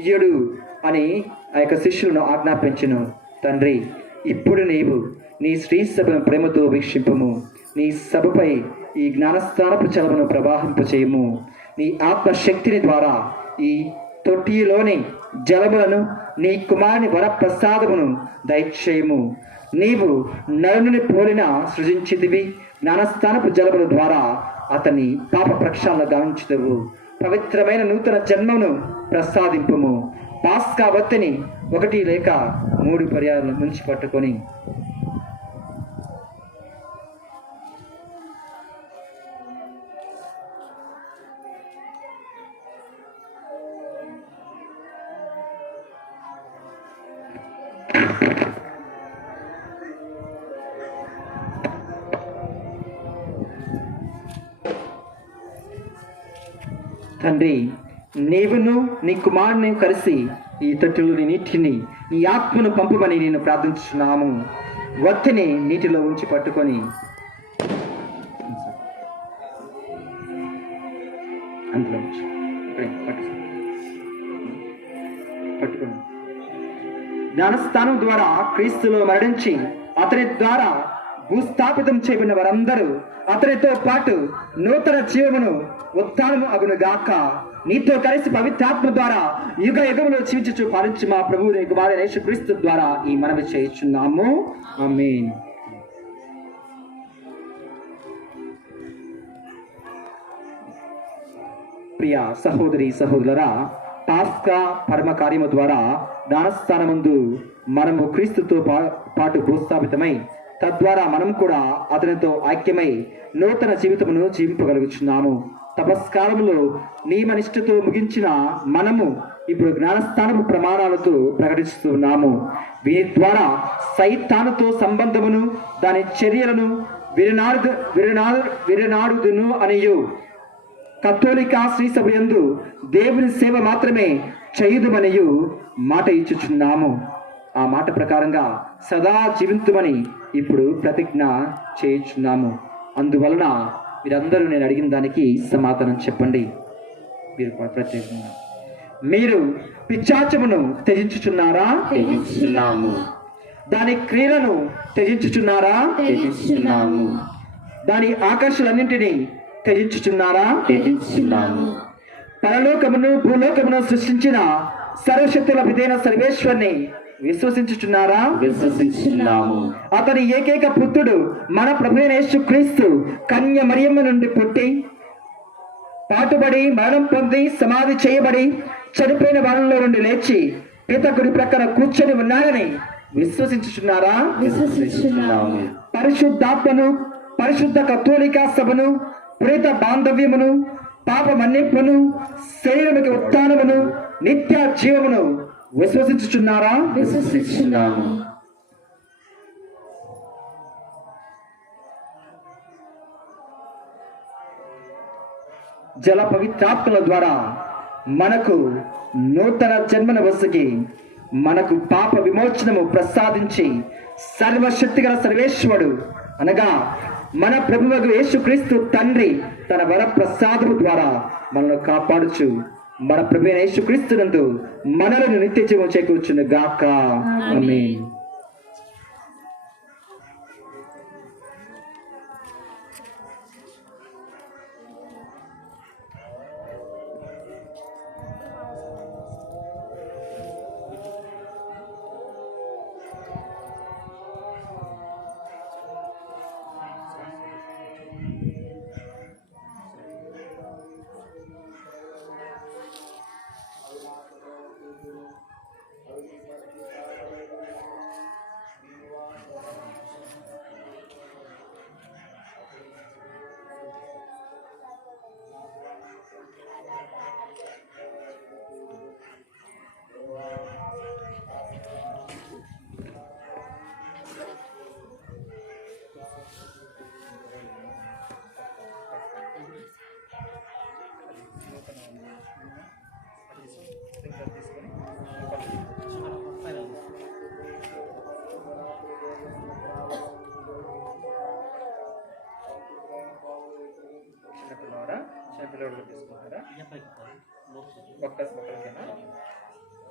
ఇయ్యుడు అని ఆ యొక్క శిష్యులను ఆజ్ఞాపించును. తండ్రి, ఇప్పుడు నీవు నీ శ్రీ సభను ప్రేమతో వీక్షింపము. నీ సభపై ఈ జ్ఞానస్థానపు చలమును ప్రవాహింపచేయము. నీ ఆత్మశక్తిని ద్వారా ఈ తొట్టిలోని జలములను నీ కుమారుని వరప్రసాదమును దయచేయము. నీవు నరుని పోలిన సృజించితివి. జ్ఞానస్థానపు జలముల ద్వారా అతని పాప ప్రక్షాళన గావించుదువు. పవిత్రమైన నూతన జన్మను ప్రసాదింపుము. పాస్కా వత్తిని 1 లేక 3 పర్యాలను ముంచి పట్టుకొని తండ్రి, నీవును నీ కుమారుని కలిసి ఈ తొట్టిలోని నీటిని నీ ఆత్మను పంపమని నేను ప్రార్థించున్నాము. వత్తిని నీటిలో ఉంచి పట్టుకొని అందులో పట్టుకొని జ్ఞానస్థానం ద్వారా క్రీస్తులో మరణించి అతని ద్వారా భూస్థాపితం చేయబడిన వారందరూ అతనితో పాటు నూతన జీవమును ఉత్థానము అగును గాక. నీతో కలిసి పవిత్రాత్మ ద్వారా యుగ యుగములో జీవించు పాలించు మా ప్రభువు నీ కుమారుడైన యేసుక్రీస్తు ద్వారా ఈ మనవి చేయుచున్నాము. ఆమేన్. ప్రియ సహోదరి సహోదరులరా, పాస్కా పరమ కార్యము ద్వారా జ్ఞానస్థానమందు మనము క్రీస్తుతో పాటు భూస్థాపితమై తద్వారా మనం కూడా అతనితో ఐక్యమై నూతన జీవితమును జీవింపగలుగుచున్నాము. తపస్కాలములో నియమనిష్టతో ముగించిన మనము ఇప్పుడు జ్ఞానస్థానపు ప్రమాణాలతో ప్రకటిస్తున్నాము. వీరి ద్వారా సైతానుతో సంబంధమును దాని చర్యలను విరనాడుదును అనియు కథోలిక శ్రీ సభ యందు దేవుని సేవ మాత్రమే చేయుదుమనియు మాట ఇచ్చుచున్నాము. ఆ మాట ప్రకారంగా సదా జీవింతుమని ఇప్పుడు ప్రతిజ్ఞ చేయుచున్నాము. అందువలన మీరందరూ నేను అడిగిన దానికి సమాధానం చెప్పండి. మీరు ప్రత్యేకంగా మీరు పిశాచమును త్యజించుచున్నారా? త్యజించుచున్నాము. దాని క్రియలను త్యజించుచున్నారా? త్యజించుచున్నాము. దాని ఆకర్షణలన్నింటినీ త్యజించుచున్నారా? త్యజించుచున్నాము. పరలోకమును భూలోకమును సృష్టించిన సర్వశక్తుల పితైన సర్వేశ్వరుని విశ్వసించుచున్నారా? విశ్వసించుచున్నాము. అతని ఏకైక పుత్రుడు మన ప్రభువైన యేసుక్రీస్తు కన్య మరియమ్మ నుండి పుట్టి పాటుబడి మరణం పొంది సమాధి చేయబడి చనిపోయిన వారంలో నుండి లేచి పిత కుడి ప్రక్కన కూర్చొని ఉన్నారని విశ్వసించుచున్నారా? విశ్వసించుచున్నాము. పరిశుద్ధాత్మను, పరిశుద్ధ కథోలిక సభను, ప్రేత బాంధవ్యమును, పాప మన్నింపును, శరీరముకి ఉత్థానమును, నిత్య జీవమును విశ్వసించుచున్నారా? విశ్వసించుచున్నాము. జల పవిత్రాత్మల ద్వారా మనకు నూతన జన్మను వసగి మనకు పాప విమోచనము ప్రసాదించి సర్వశక్తిగల సర్వేశ్వరుడు అనగా మన ప్రభువగు యేసుక్రీస్తు తండ్రి తన వర ప్రసాదము ద్వారా మనల్ని కాపాడుచు మన ప్రభువైన యేసుక్రీస్తునందు మనలను నిత్య జీవం చేకూర్చును గాక. ఆమేన్.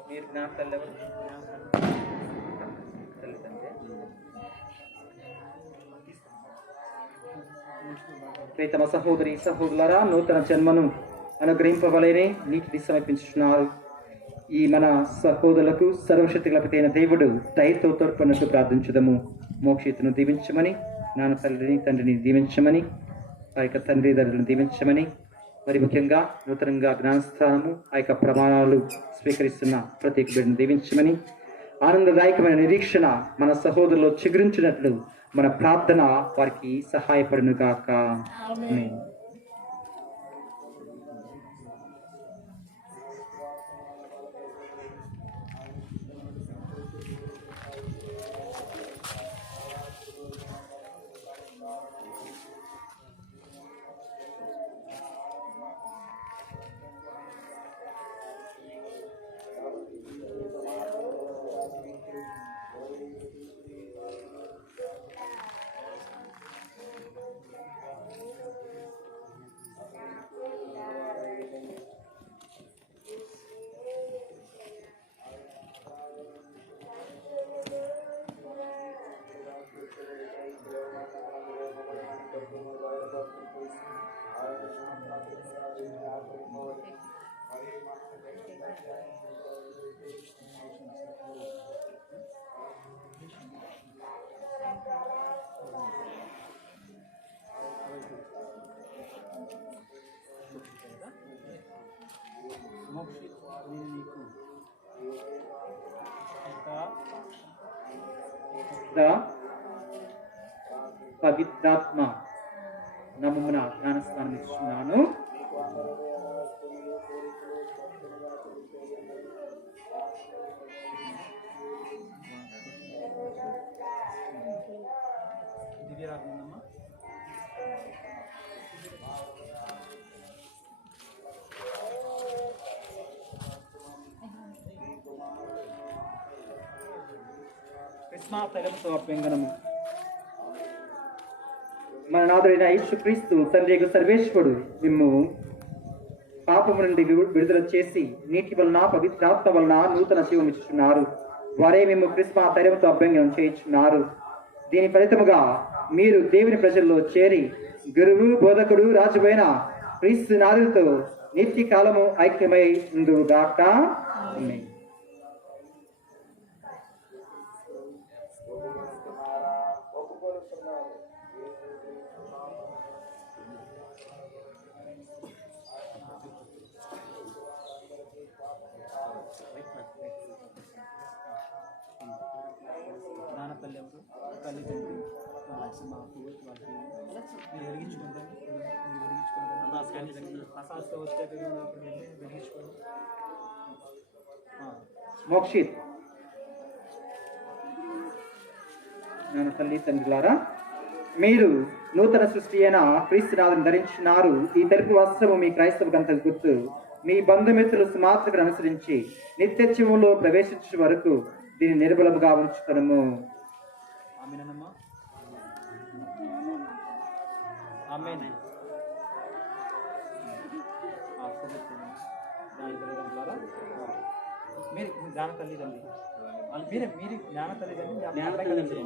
మీరు ప్రియతమ సహోదరి సహోదరులారా, నూతన జన్మను అనుగ్రహింపవలనే నీటిని సమర్పించుతున్నారు. ఈ మన సహోదరులకు సర్వశక్తి గలపైన దేవుడు దయతో తోడ్పడినట్టు ప్రార్థించుదము. మోక్షితును దీవించమని, నాన్న తండ్రిని దీవించమని, ఆ యొక్క తండ్రి తండ్రిని దీవించమని, మరి ముఖ్యంగా నూతనంగా జ్ఞానస్థానము ఆ యొక్క ప్రమాణాలు స్వీకరిస్తున్న ప్రతి బిడ్డను దీవించమని, ఆనందదాయకమైన నిరీక్షణ మన సహోదరులు చిగురించినట్లు మన ప్రార్థన వారికి సహాయపడును గాక. ఆమేన్. పవిత్రాత్మ నమమున జ్ఞానస్నానం ఇస్తున్నాను. కృష్ణ తైలముతో అభ్యంగనము. మన నాథుడైన యేసుక్రీస్తు తండ్రి సర్వేశ్వరుడు మిమ్ము పాపము నుండి విడుదల చేసి నీటి వలన పవిత్రాత్మ వలన నూతన జీవం ఇచ్చుచున్నారు. వారే మేము క్రిస్మా తైలముతో అభ్యంగనం చేయించున్నారు. దీని ఫలితముగా మీరు దేవుని ప్రజల్లో చేరి గురువు బోధకుడు రాజువైన క్రీస్తు నాథుడితో నిత్య కాలము ఐక్యమై ఉందుగాక. ఆమేన్. మోక్షిత్ నాన్న తల్లి తండ్రులారా, మీరు నూతన సృష్టి అయిన క్రీస్తునాథుని ధరించినారు. ఈ తెలుపు వస్త్రము మీ క్రైస్తవ గంతకు గుర్తు. మీ బంధుమిత్రులు సుమాత్రకు అనుసరించి నిత్య జీవంలో ప్రవేశించే వరకు దీన్ని నిర్బలముగా ఉంచుతాము. మీరు జ్ఞాన తల్లిదండ్రి మీరు జ్ఞాన తల్లిదండ్రి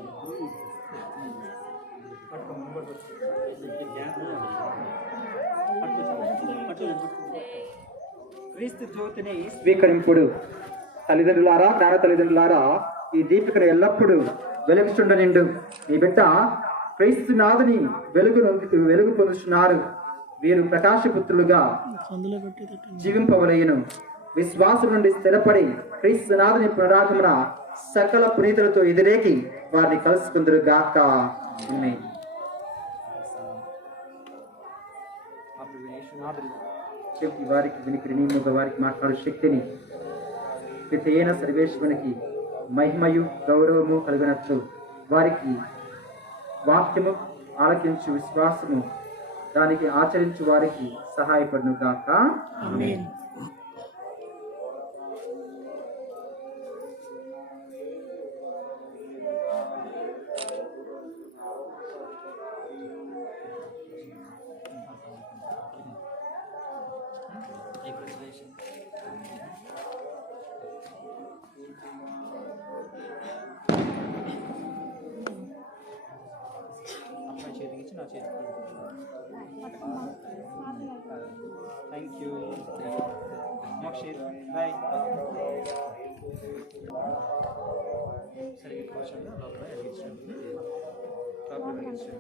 క్రీస్తు జ్యోతిని స్వీకరింపుడు. తల్లిదండ్రులారా, జ్ఞాన తల్లిదండ్రులారా, ఈ దీపికను ఎల్లప్పుడూ వెలుగుచుండ నిండు. మీ బిడ్డ క్రీస్తునాథుని వెలుగు పొందుతున్నారు. వీరు ప్రకాశపుత్రులుగా జీవింపవలయను. విశ్వాసం నుండి స్థిరపడి క్రీస్తునాథుని పునరాగమన సకల పునీతులతో ఎదురేకి వారిని కలుసుకుందరు గాక. చెప్పి వారికి వినికి నీముగా వారికి మాట్లాడు శక్తిని పితయైన సర్వేశ్వరునికి మహిమయు గౌరవము కలిగినట్లు వారికి వాక్యము ఆలకించు విశ్వాసము దానికి ఆచరించు వారికి సహాయపడును గాక. ఆమేన్. Thank you. Mokshit, bye. సరిగ్గా కూర్చోండి. లోపల వెలిగించండి. లోపల వెలిగించండి.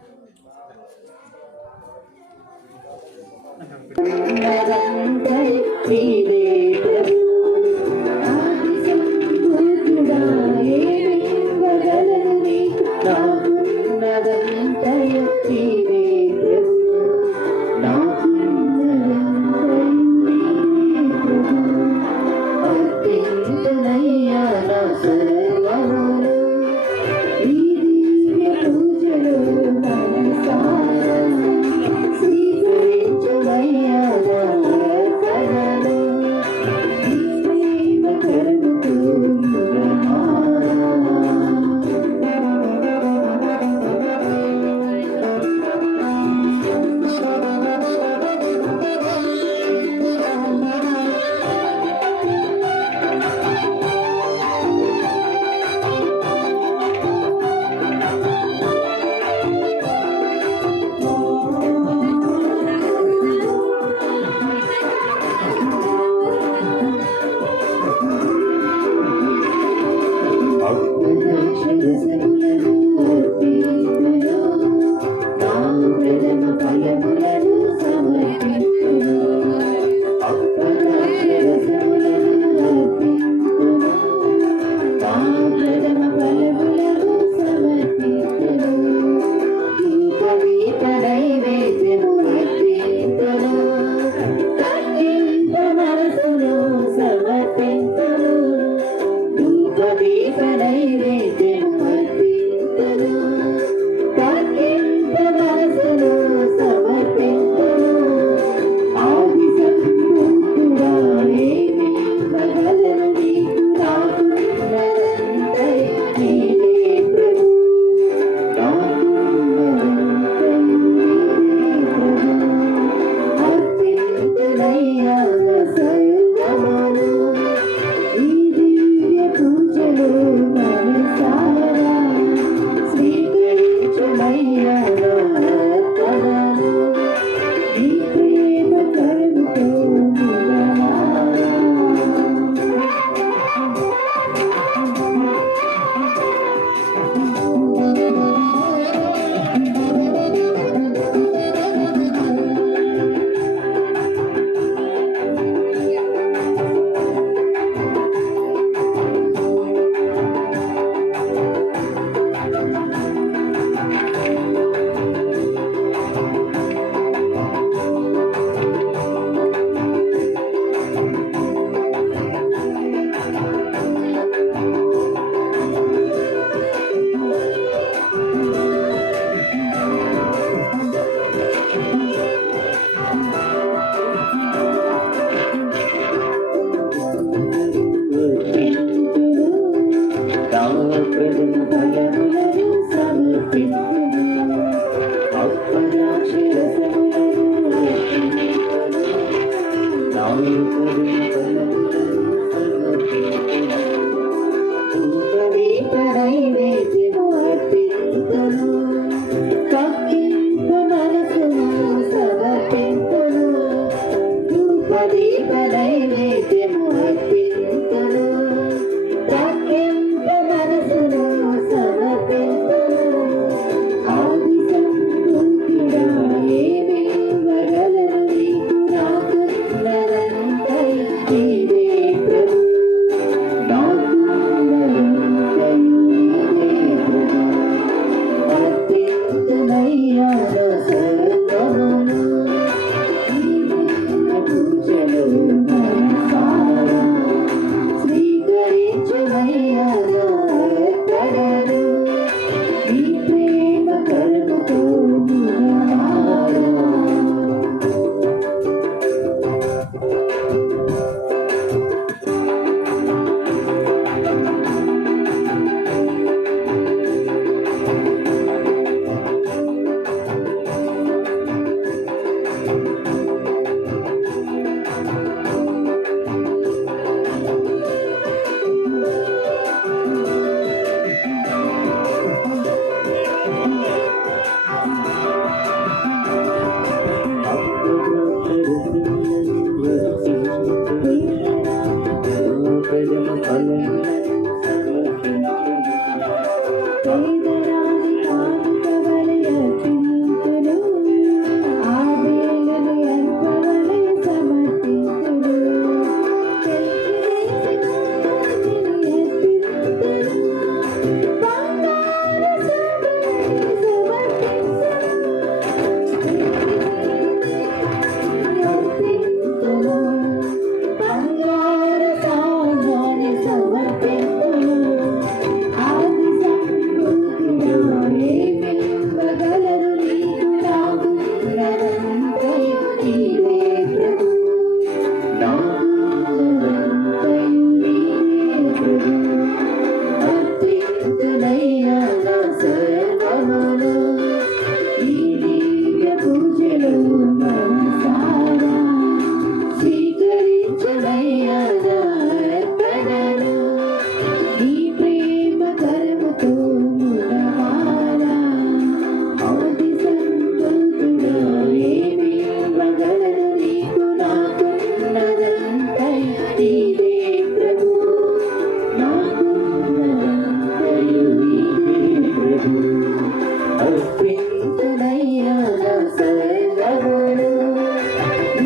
అర్పించునయ్యా నా సర్వమును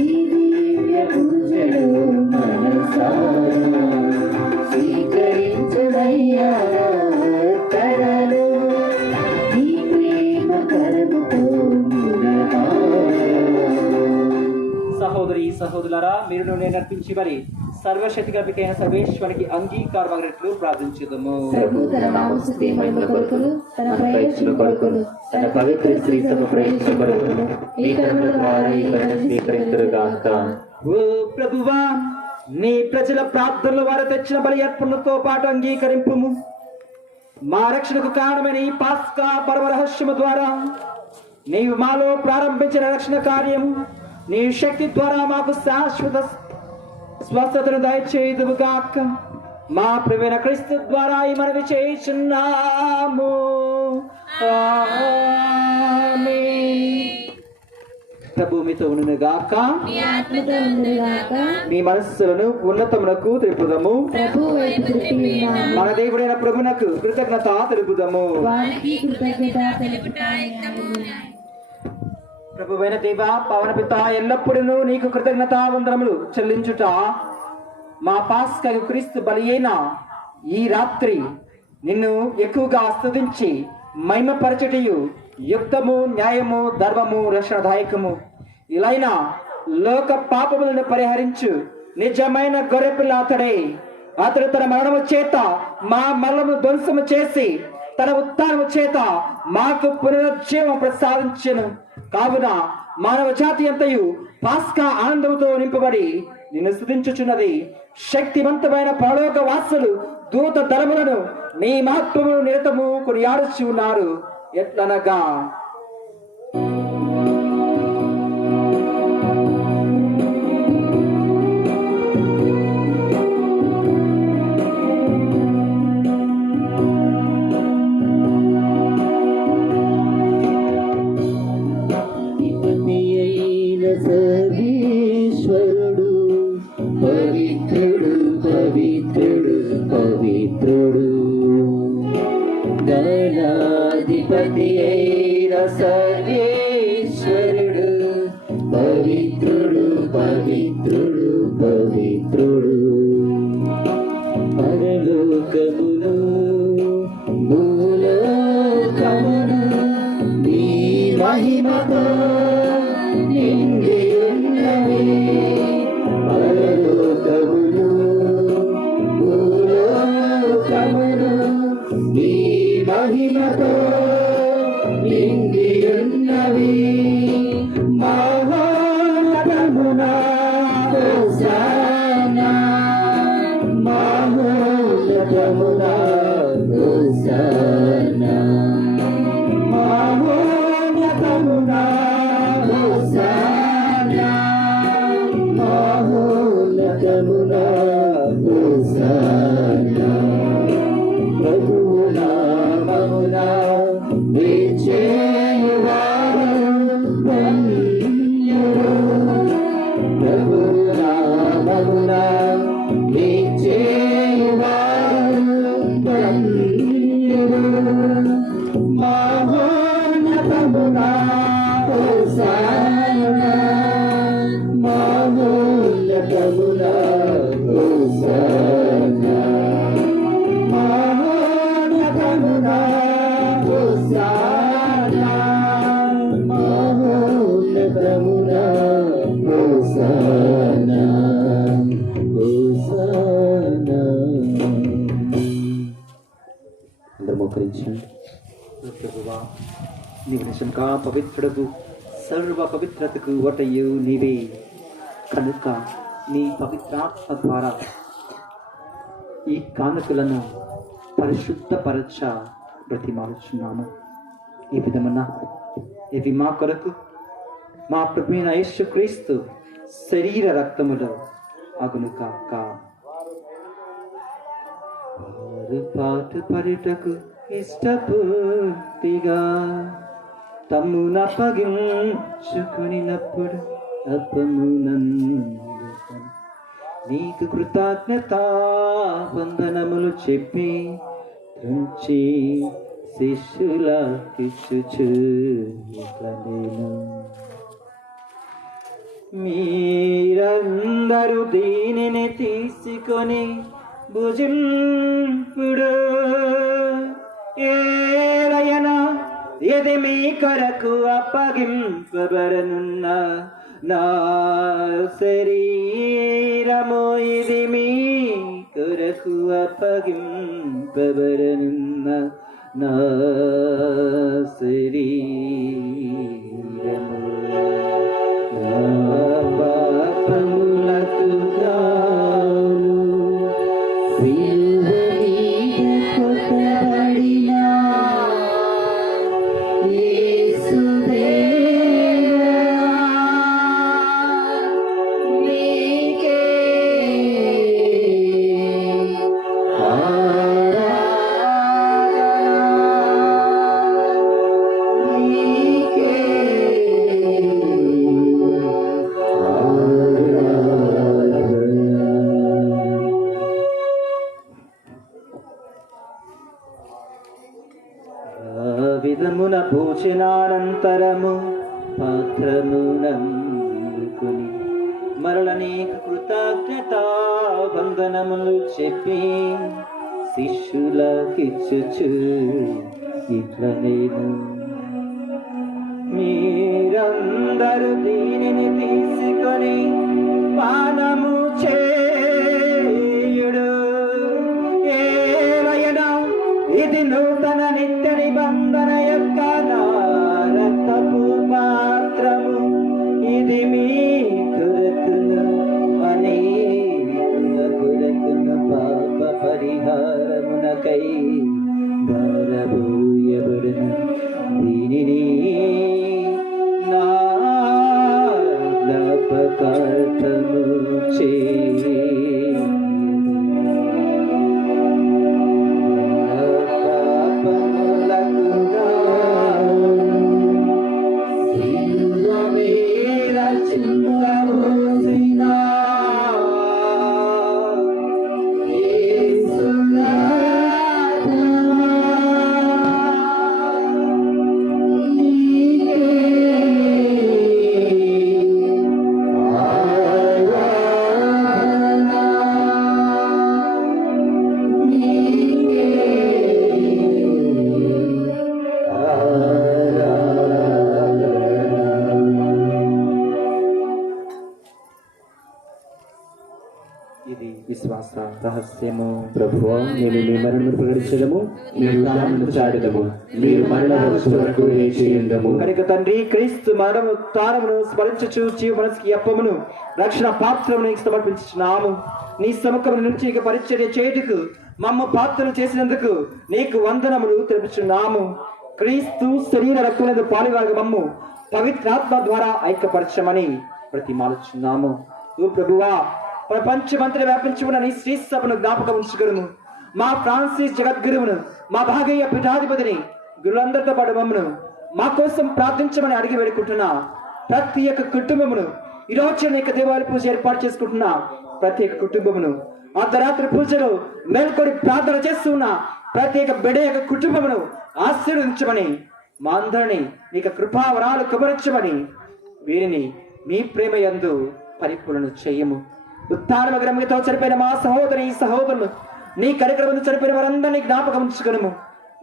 ఈ దివ్య పూజలో మనసారా స్వీకరించునయ్యా నా అర్పణను నీ ప్రేమ కరముతో సహోదరి సహోదరులారా, మీరు నేను అర్పించి మరి సర్వశక్తి గర్భికైన సర్వేశ్వరునికి అంగీకారమగినట్లు ప్రార్థించుదము. ప్రభు తన నామస్తుతి మహిమ కొరకును తన ప్రయోజనం కొరకును తన పవిత్ర స్త్రీ సభ ప్రయోజనం కొరకును మీ కరుణ ద్వారా ఈ కరుణ స్వీకరించుగాక. ఓ ప్రభువా, నీ ప్రజల ప్రార్థనలు వారు తెచ్చిన బలి అర్పణలతో పాటు అంగీకరింపుము. మా రక్షణకు కారణమైన ఈ పాస్కా పరమ రహస్యము ద్వారా నీవు మాలో ప్రారంభించిన రక్షణ కార్యము నీ శక్తి ద్వారా మాకు శాశ్వత స్వస్థతను దయచేయుదుగాక. మా ప్రియమైన క్రీస్తు ద్వారా ఈ మనవి చేయుచున్నాము. ఆమేన్. ప్రభు మీతో ఉండునుగాక, మీ ఆత్మతో ఉండునుగాక. మీ మనస్సులను ఉన్నతమునకు తెలుపుదము. ప్రభు వైపు త్రిప్పియున్నాము. మన దేవుడైన ప్రభునకు కృతజ్ఞత తెలుపుదము. వారికి కృతజ్ఞత తెలుపుట న్యాయము. ప్రభువైన దేవ పవన పిత, ఎల్లప్పుడూ నీకు కృతజ్ఞత వందనములు చెల్లించుట మా పాస్కకు క్రీస్తు బలి అయిన ఈ రాత్రి నిన్ను ఎక్కువగా స్తుతించి మహిమపరచుటయు యుక్తము, న్యాయము, ధర్మము, రక్షణదాయకము ఇలైన లోక పాపములను పరిహరించు నిజమైన గొర్రెపిల్ల అతడే. అతడు తన మరణము చేత మా మరణము ధ్వంసము చేసి తన ఉత్థానము చేత మాకు పునరుజ్జీవం ప్రసాదించెను. కావున మానవ జాతి అంతయు పాస్కా ఆనందముతో నింపబడి నిన్ను స్తుతించుచున్నది. శక్తివంతమైన పరలోక వాసులు దూత దళములను నీ మహత్వము నిరతము కొనియాడుచు ఉన్నారు. ఎట్లనగా సర్వేశ్వరుడు పవిత్రుడు పవిత్రుడు పవిత్రుడు గణాధిపతి అయిన సర్వేశ్వరుడు పవిత్రుడు పవిత్రుడు పవిత్రుడు పరలోకమును భూలోకమును నీ మహిమతో నిండి ఉన్నవి. పరలోకమును భూలోకమును నీ మహిమతో నిండి ఉన్నవి. మహోన్నతమునా హోసానా, మహోన్నతమునా హోసానా, మహోన్నతమునా హోసానా, మహోన్నతమునా హోసానా. ప్రభువు నామమునా విజయవారు ధన్యుడు. ప్రభువు నామమునా విజయవారు ధన్యుడు. మహోన్నతమునా హోసానా, మహోన్నతమునా హోసానా, మహోన్నతమునా హోసానా, మహోన్నతమునా హోసానా, హోసానా. అందరూ మోకరించండి. ప్రభువా, నీవు నిజంగా పవిత్రుడకు, సర్వ పవిత్రతకు వటయు నీవే. కనుక నీ పవిత్రాత్మ ద్వారా ఈ కానుకలను పరిశుద్ధపరచ బ్రతిమాలుచున్నాము. ఈ విధమున ఇవి మా కొరకు మా ప్రభువైన యేసుక్రీస్తు శరీర రక్తములు అగును కాక. పాటు పరుటకు ఇష్టపూర్తిగా తమ్మునప్పగించుకునినప్పుడు అప్పమునందుకొని నీకు కృతజ్ఞత వందనములు చెప్పి త్రుంచి శిష్యులకిచ్చుచు ఇట్లా నేను మీరందరూ దీనిని తీసుకొని భుజింపుడు ఏలయనా ఇది మీ కొరకు అప్పగింపబడనున్న నా శరీరము ఇది మీ కొరకు అప్పగింపబడనున్న నా శరీరము నా పాపములకు గాను సిలువ మీద కొట్టబడిన యేసుదేవా నీకే విధమున భోజనానంతరము పాత్రమునందుకుని మరల నీకు కృతజ్ఞతా వందనములు చెప్పి శిష్యులకిచ్చుచు ఇట్ల నేను మీరందరూ దీనిని తీసుకొని పానము చేయుడు ఏలయనా ఇది నూతన నిత్య నిబంధన యొక్క నా రక్తపు పాత్రము ఇది మీ కొరకును అనేకుల కొరకును పాప పరిహారమునకై ధారబోయబడును దీనిని నా జ్ఞాపకార్థము చేయుడు ఇది విశ్వాస రహస్యము. ప్రభువా, నేను మీ మరణము ప్రకటించడము, మీరు ప్రాణమును చాటెదము, మీరు మరణ వచ్చే వరకు వేచి ఉండము. కనుక తండ్రి, క్రీస్తు మరణము తారమును స్మరించుచు జీవ మనసుకి అప్పమును రక్షణ పాత్రమును నీకు సమర్పించుచున్నాము. నీ సముఖము నుంచి ఇక పరిచర్య చేయుటకు మమ్మ పాత్రలు చేసినందుకు నీకు వందనములు తెలుపుచున్నాము. క్రీస్తు శరీర రక్తమునందు పాలువాగా మమ్ము పవిత్రాత్మ ద్వారా ఐక్యపరచమని ప్రతిమాలుచున్నాము. ఓ ప్రభువా, ప్రపంచమంతటి వ్యాపించి ఉన్న నీ శ్రీ సభను జ్ఞాపకం ఉంచుకును. మా ఫ్రాన్సిస్ జగద్గురువును, మా భాగయ్య పీఠాధిపతిని, గురులందరితో పాటు మమ్మను మా కోసం ప్రార్థించమని అడిగి వేడుకుంటున్నా. ప్రతి ఒక్క కుటుంబమును ఈరోజు నీకు దేవాలయ పూజ ఏర్పాటు చేసుకుంటున్నా. ప్రతి ఒక్క కుటుంబమును అర్ధరాత్రి పూజలు మేల్కొని ప్రార్థన చేస్తున్న ప్రతి ఒక్క బిడ్డ యొక్క కుటుంబమును ఆశీర్వదించమని, మా అందరినీ నీకు కృపావరాలు కుమరించమని, వీరిని మీ ప్రేమ యందు పరిపూర్ణ చేయము. ఉత్తాన గ్రహంతో చనిపోయిన మా సహోదరి సహోదరులు నీ కరికర ముందు చనిపోయిన వారందరినీ జ్ఞాపకం ఉంచుకునము.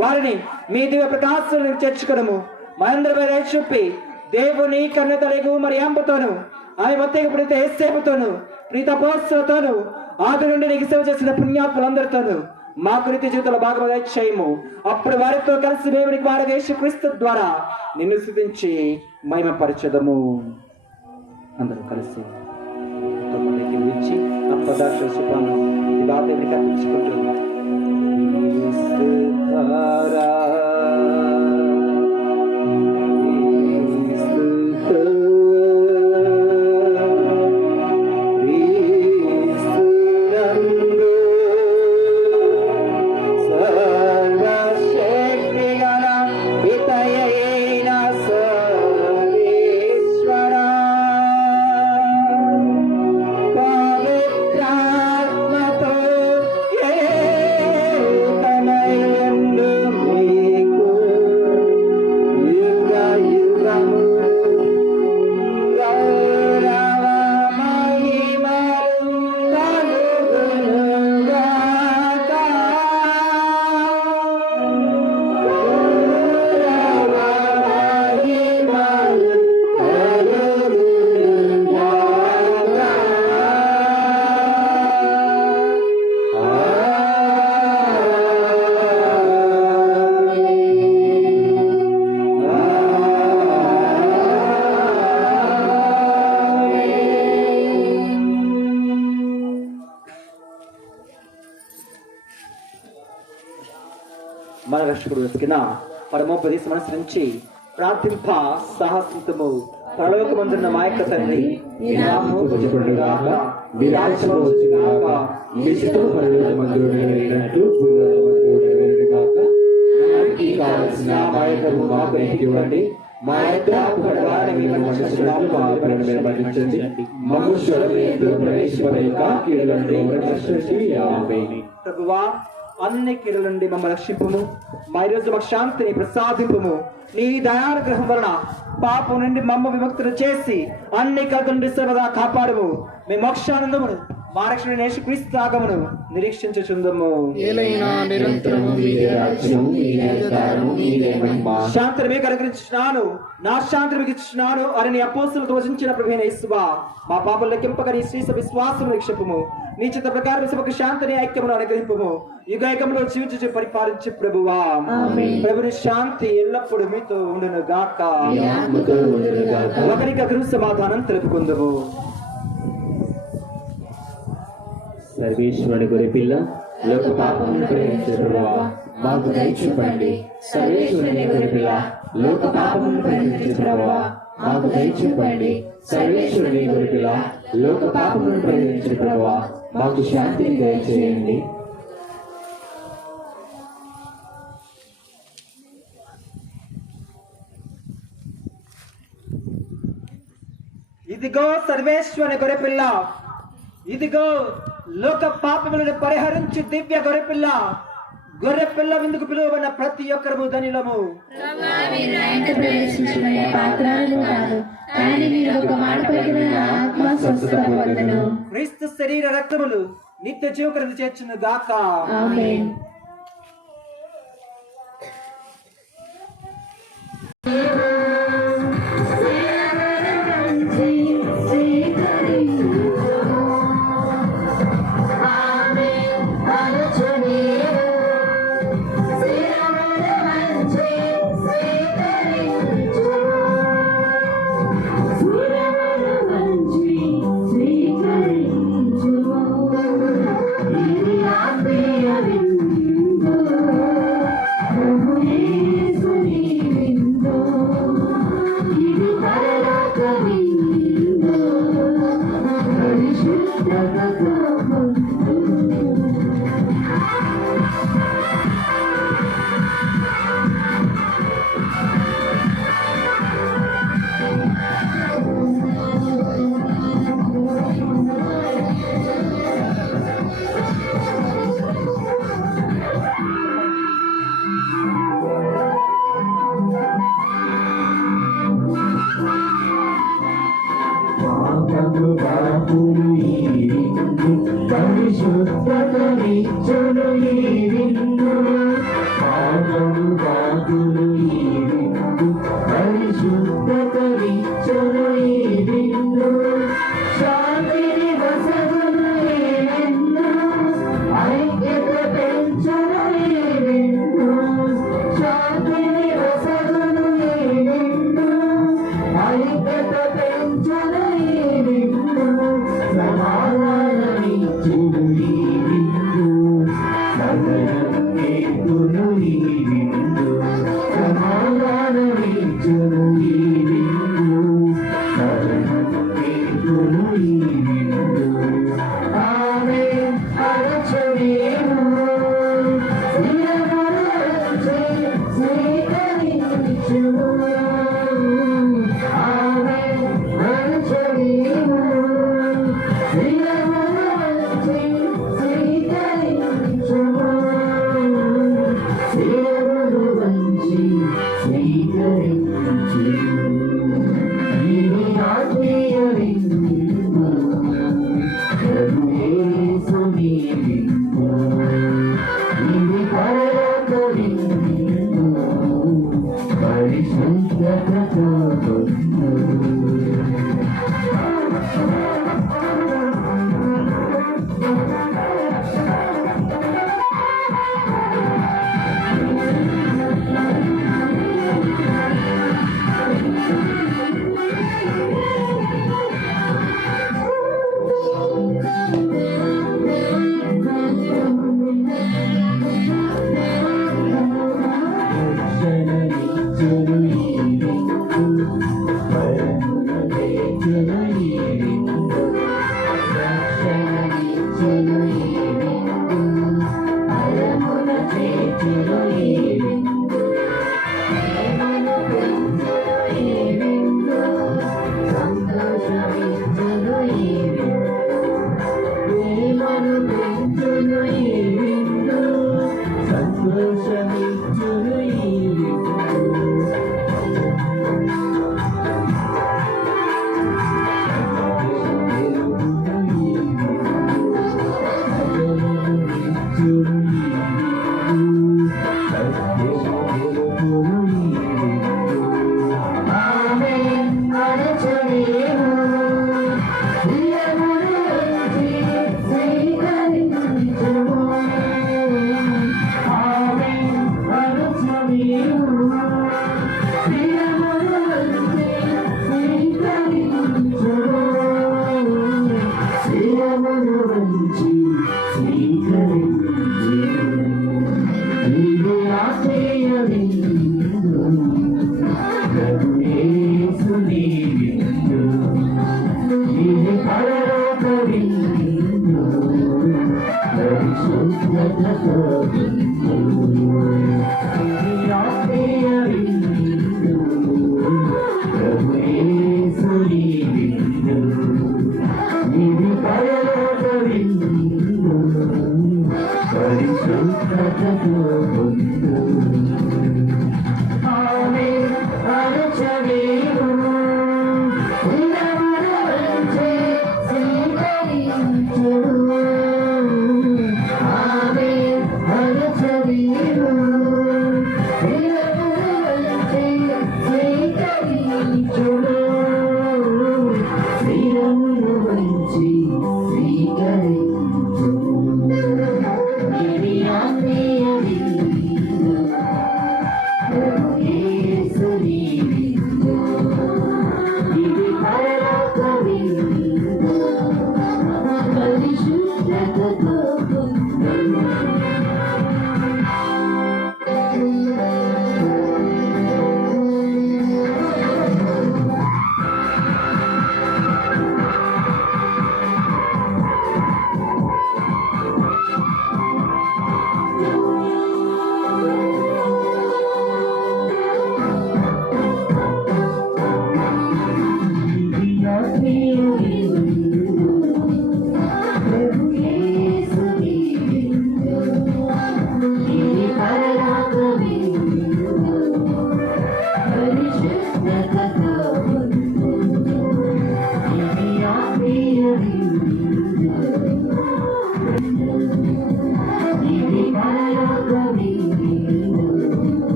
వారిని మీ దివ్య ప్రకాశాలను చేర్చుకునము. మనందరిపై దయ చూపి దేవుని కన్య తలగు మరి అంబతోను ఆమె మొత్తం ప్రీత ఏసేపుతోను ప్రీత పోస్తోను ఆది నుండి నీకు సేవ చేసిన పుణ్యాత్ములందరితోను మా కృతి జీవితంలో భాగం దయచేయము. అప్పుడు వారితో కలిసి మేము నీకు వారి యేసుక్రీస్తు ద్వారా నిన్ను స్తుతించి మహిమపరచదము. అందరూ కలిసి అప్పదాక్ష శుభాలను ఈ బాధ్యతని కల్పించుకుంటున్నాం. Yeah. రక్షకుడు వెతికిన పరమోపదేశం అనుసరించి ప్రార్థింప సాహసింతము పరలోకమందున్న మా యొక్క తండ్రి నీ నామము పూజింపబడుగాక, నీ రాజ్యము వచ్చుగాక, నీ చిత్తము పరలోకమందు నెరవేరినట్లు భూలోకమందు నెరవేరుగాక. నానాటికి కావలసిన మా యొక్క మాకు ఇవ్వండి, మా యొక్క అప్పుడవారిని మేము మన్నించుచున్నాము, మా అప్పులను మీరు మన్నించండి, మమ్ము శోధనయందు ప్రవేశింపలేక కీడుల నుండి రక్షించండి. ఆమేన్. ప్రభువా, అన్ని కీడుల నుండి మమ్మల్ని రక్షింపుము, మా ఈరోజు మాకు శాంతిని ప్రసాదింపుము. నీ దయానుగ్రహం వలన పాపం నుండి మమ్మ విముక్తులు చేసి అన్ని కథ నుండి సర్వదా కాపాడుము. మీ మోక్షానందమును మా రక్షణ యేసుక్రీస్తు ఆగమను నిరీక్షించుచుందము. శాంతిని మీకు అనుగ్రహించుచున్నాను, నా శాంతిని మీకు ఇచ్చుచున్నాను అని నీ అపోస్తులతో వచించిన ప్రభువైన యేసువా, మా పాపం లెక్కింపక నీ శ్రీస విశ్వాసం నిక్షేపము, నీ చిత్త ప్రకారం సభకు శాంతిని ఐక్యమును అనుగ్రహింపము. యుగైకంలో జీవించు పరిపాలించు ప్రభువా. ప్రభుని శాంతి ఎల్లప్పుడూ మీతో ఉండును గాక. ఒకరికొకరు సమాధానం తెలుపుకుందము. సర్వేశ్వరుని గొర్రె పిల్ల, లోక పాపములను పరిహరించు ప్రభువా, మాకు దయ చూపండి. సర్వేశ్వరుని గొర్రె పిల్ల, లోక పాపములను పరిహరించు ప్రభువా, మాకు దయ చూపండి. సర్వేశ్వరుని గొర్రె పిల్ల, లోక పాపములను పరిహరించు ప్రభువా, మాకు శాంతిని దయచేయండి. ఇదిగో సర్వేశ్వరుని గొర్రెపిల్ల, ఇదిగో లోక పాపములను పరిహరించు దివ్య గొర్రెపిల్ల. గొర్రెపిల్ల విందుకు పిలువబడిన ప్రతి ఒక్కరము ధనిలము. క్రీస్తు శరీర రక్తములు నిత్య జీవకరణ చేర్చును గాక.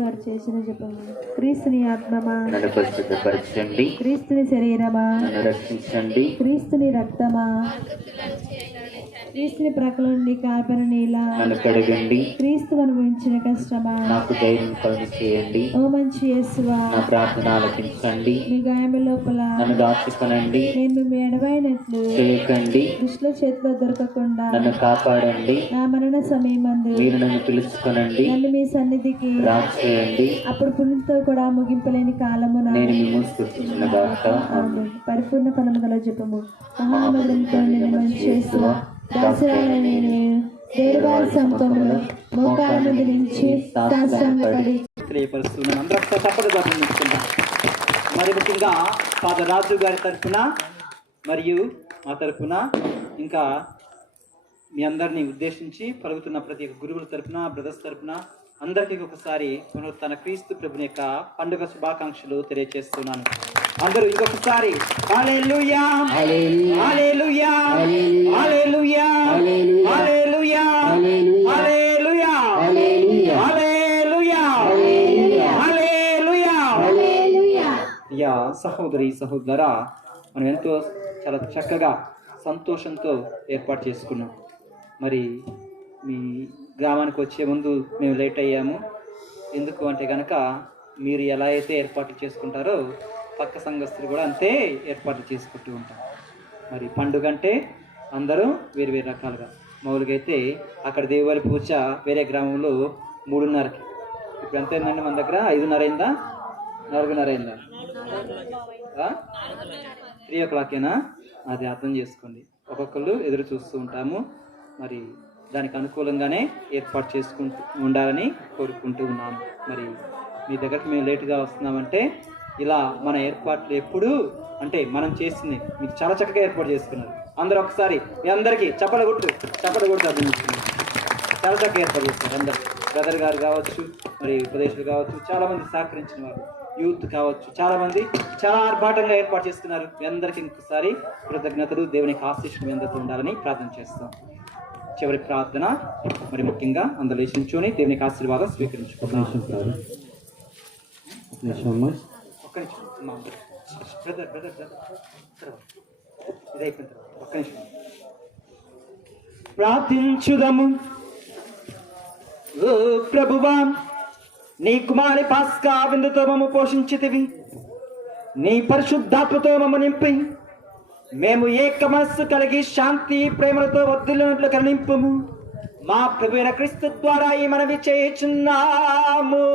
వారు చేసిన జపము. క్రీస్తుని ఆత్మమా నన్ను పరిశుద్ధపరచండి, క్రీస్తుని శరీరమా నన్ను రక్షించండి, క్రీస్తుని రక్తమా క్రీస్తుని ప్రక్కల నుండి కార్పణ నీల నన్ను కడగండి, క్రీస్తు అనుభవించిన కష్టమా నాకు ధైర్యం కలుగు చేయండి, ఓ మంచి యేసువా నా ప్రార్థన ఆలకించండి, మీ గాయము లోపల నన్ను దాచుకొనండి, నేను మీ ఎడవైనట్లు చేయకండి, దుష్టుల చేతిలో దొరకకుండా నన్ను కాపాడండి, నా మరణ సమయమందు మీరు నన్ను పిలుచుకొనండి, నన్ను మీ సన్నిధికి రాచేయండి, అప్పుడు పుణ్యంతో కూడా ముగింపలేని కాలమున నేను మిమ్మల్ని స్తుతించునుగాక. ఆమేన్. పరిపూర్ణ ఫలము గల జపము. మహామధురంతో నిన్ను మంచి యేసువా, దాసురాలైన నేను దేవవారి సమూహంలో మోకాళ్ళ మీద నుంచి సాష్టాంగపడి తెలియపరుస్తున్నాను. అందరూ తప్పదు గమనించుకుందాం. మరి ముఖ్యంగా ఫాదర్ రాజు గారి తరఫున మరియు మా తరఫున ఇంకా మీ అందరినీ ఉద్దేశించి పలుకుతున్న ప్రతి ఒక్క గురువుల తరఫున, బ్రదర్స్ తరఫున అందరికీ ఒకసారి పునరుత్థాన క్రీస్తు ప్రభుని యొక్క పండుగ శుభాకాంక్షలు తెలియజేస్తున్నాను. అందరూ ఇంకొకసారి హల్లెలూయా హల్లెలూయా హల్లెలూయా హల్లెలూయా హల్లెలూయా హల్లెలూయా హల్లెలూయా. యా సహోదరి సహోదరా, మనం ఎంతో చాలా చక్కగా సంతోషంతో ఏర్పాటు చేసుకున్నాం. మరి మీ గ్రామానికి వచ్చే ముందు మేము లేట్ అయ్యాము. ఎందుకు అంటే కనుక మీరు ఎలా అయితే ఏర్పాట్లు చేసుకుంటారో పక్క సంఘస్థులు కూడా అంతే ఏర్పాట్లు చేసుకుంటూ ఉంటారు. మరి పండుగ అంటే అందరూ వేరు వేరు రకాలుగా మామూలుగా అయితే అక్కడ దేవువారి పూజ వేరే గ్రామంలో 3:30కి. ఇప్పుడు ఎంత అయిందండి మన దగ్గర? 5:30 అయిందా? 4:30 అయిందా? 3 o'clockనా? అది అర్థం చేసుకోండి. ఒక్కొక్కళ్ళు ఎదురు చూస్తూ ఉంటాము. మరి దానికి అనుకూలంగానే ఏర్పాటు చేసుకుంటూ ఉండాలని కోరుకుంటూ ఉన్నాము. మరి మీ దగ్గరకు మేము లేటుగా వస్తున్నామంటే ఇలా మన ఏర్పాట్లు ఎప్పుడు అంటే మనం చేసింది మీకు చాలా చక్కగా ఏర్పాటు చేసుకున్నారు. అందరూ ఒకసారి మీ అందరికీ చప్పట కొట్టు అర్థం చేసుకున్నారు. చాలా చక్కగా ఏర్పాటు చేస్తున్నారు అందరూ. బ్రదర్ గారు కావచ్చు, మరి ఉపదేశాలు కావచ్చు, చాలామంది సహకరించిన వారు, యూత్ కావచ్చు, చాలామంది చాలా ఆర్భాటంగా ఏర్పాటు చేస్తున్నారు. మీ అందరికీ ఇంకొకసారి కృతజ్ఞతలు, దేవునికి ఆశీస్సులు మీ అందరితో ఉండాలని ప్రార్థన చేస్తాం. చివరి ప్రార్థన మరి ముఖ్యంగా అందరూ లేచి నిల్చొని దేవునికి ఆశీర్వాదం స్వీకరించుకుంటున్నాం. ఒక్క నిమిషం బ్రదర్ ఇది అయిపోయిన తర్వాత ఒక్క నిమిషం ప్రార్థించుదము. ఓ ప్రభువా, నీ కుమారి పాస్కా విందుతో మమ్మ పోషించితివి. నీ పరిశుద్ధాత్మతో మమ్మ నింపి మేము ఏక మనస్సు కలిగి శాంతి ప్రేమలతో వర్ధిల్లినట్లు కరుణింపుము. మా ప్రభువైన క్రీస్తు ద్వారా ఈ మనవి చేయుచున్నాము.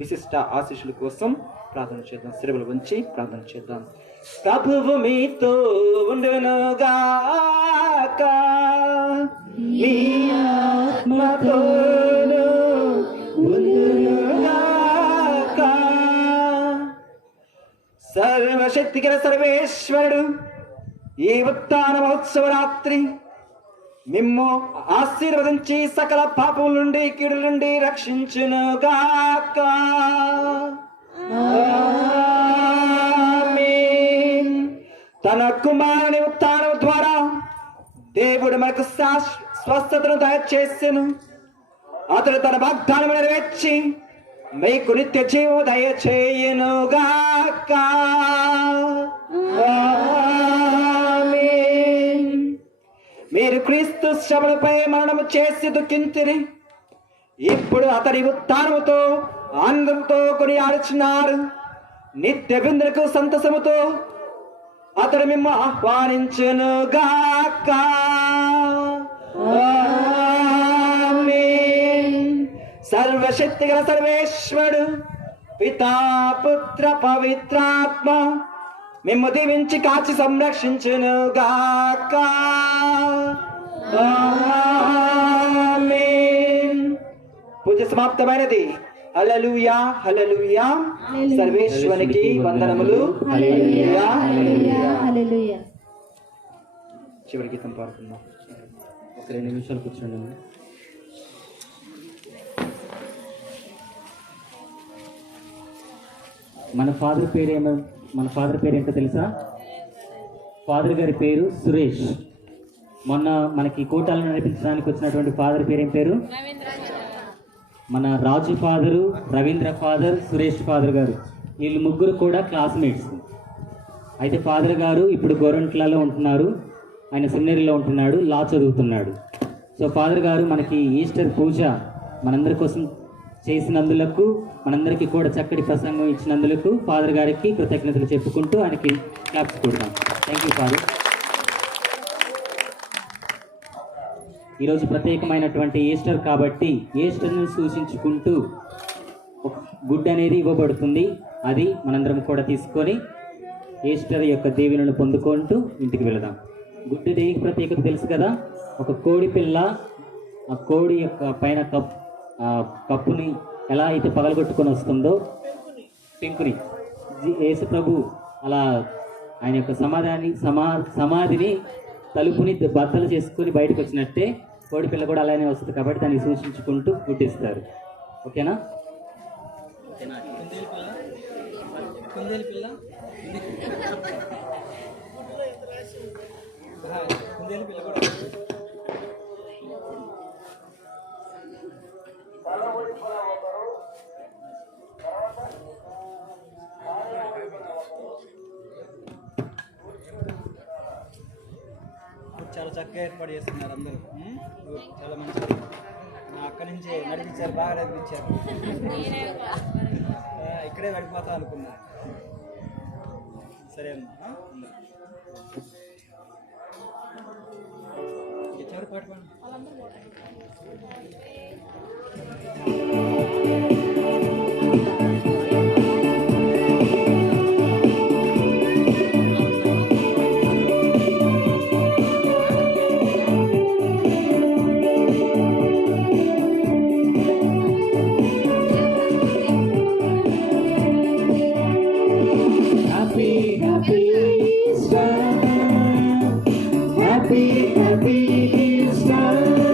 విశిష్ట ఆశీస్సుల కోసం ప్రార్థన చేద్దాం. శిరవులు ఉంచి ప్రార్థన చేద్దాం. ప్రభువు మీతో ఉండునుగాక, మీ ఆత్మతోను ఉండునుగాక. సర్వశక్తిగల సర్వేశ్వరుడు ఈ ఉత్థాన మహోత్సవ రాత్రి మిమ్ము ఆశీర్వదించి సకల పాపముల నుండి కీడుల నుండి రక్షించునుగాక. ఆమేన్. తన కుమారుని ఉత్థానం ద్వారా దేవుడు మనకు స్వస్థతను దయచేసెను. అతడు తన వాగ్దానం నెరవేర్చి మీకు నిత్య జీవం దయచేయునుగాక. ఆమేన్. మీరు క్రీస్తు శ్రమలపై మరణము చేసి దుఃఖించిరి. ఇప్పుడు అతడి ఉత్థానముతో ఆనందంతో కొనియాడుచున్నారు. నిత్య విందులకు సంతసముతో అతడు మిమ్ము ఆహ్వానించునుగాక. ఆమేన్. సర్వశక్తి గల సర్వేశ్వరుడు పితా పుత్ర పవిత్రాత్మ మిమ్ము దీవించి కాచి సంరక్షించునుగాక. ఆమేన్. పూజ సమాప్తమైనది. హల్లెలూయా హల్లెలూయా. సర్వేశ్వరునికి వందనములు. హల్లెలూయా హల్లెలూయా. చివరి గీతం పాడుకుందాం. ఒక 2 నిమిషాలు కూర్చోండి. మన ఫాదర్ పేరేంటో తెలుసా? ఫాదర్ గారి పేరు సురేష్. మొన్న మనకి కూటాలను నడిపించడానికి వచ్చినటువంటి ఫాదర్ పేరేం పేరు? మన Raju father, Ravindra father, Suresh father గారు, వీళ్ళు ముగ్గురు కూడా క్లాస్మేట్స్. అయితే ఫాదర్ గారు ఇప్పుడు గోరంట్లలో ఉంటున్నారు, ఆయన సెమినరీలో ఉంటున్నాడు, లా చదువుతున్నాడు. సో ఫాదర్ గారు మనకి ఈస్టర్ పూజ మనందరి కోసం చేసినందులకు, మనందరికీ కూడా చక్కటి ప్రసంగం ఇచ్చినందులకు ఫాదర్ గారికి కృతజ్ఞతలు చెప్పుకుంటూ ఆయనకి క్లాప్స్ కొడదాం. Thank you father. ఈరోజు ప్రత్యేకమైనటువంటి ఈస్టర్ కాబట్టి ఈస్టర్ని సూచించుకుంటూ ఒక గుడ్ అనేది ఇవ్వబడుతుంది. అది మనందరం కూడా తీసుకొని ఈస్టర్ యొక్క దీవెనలను పొందుకుంటూ ఇంటికి వెళదాం. గుడ్డు దేనికి ప్రత్యేకత తెలుసు కదా? ఒక కోడి పిల్ల ఆ కోడి యొక్క పైన కప్పుని ఎలా అయితే పగలగొట్టుకొని వస్తుందో, పెంకుని యేసు ప్రభు అలా ఆయన యొక్క సమాధిని తలుపుని బద్దలు చేసుకొని బయటకు వచ్చినట్టే కోడి పిల్ల కూడా అలానే వస్తుంది. కాబట్టి దాన్ని సూచించుకుంటూ గుడ్డిస్తారు. ఓకేనా? చాలా చక్కగా ఏర్పాటు చేస్తున్నారు అందరూ. చాలా మంచిది. అక్కడి నుంచి నడిపించారు, బాగా నడిపించారు. ఇక్కడే పడిపోతా అనుకున్నా. సరే అమ్మా. Happy, happy Easter. Happy, happy Easter.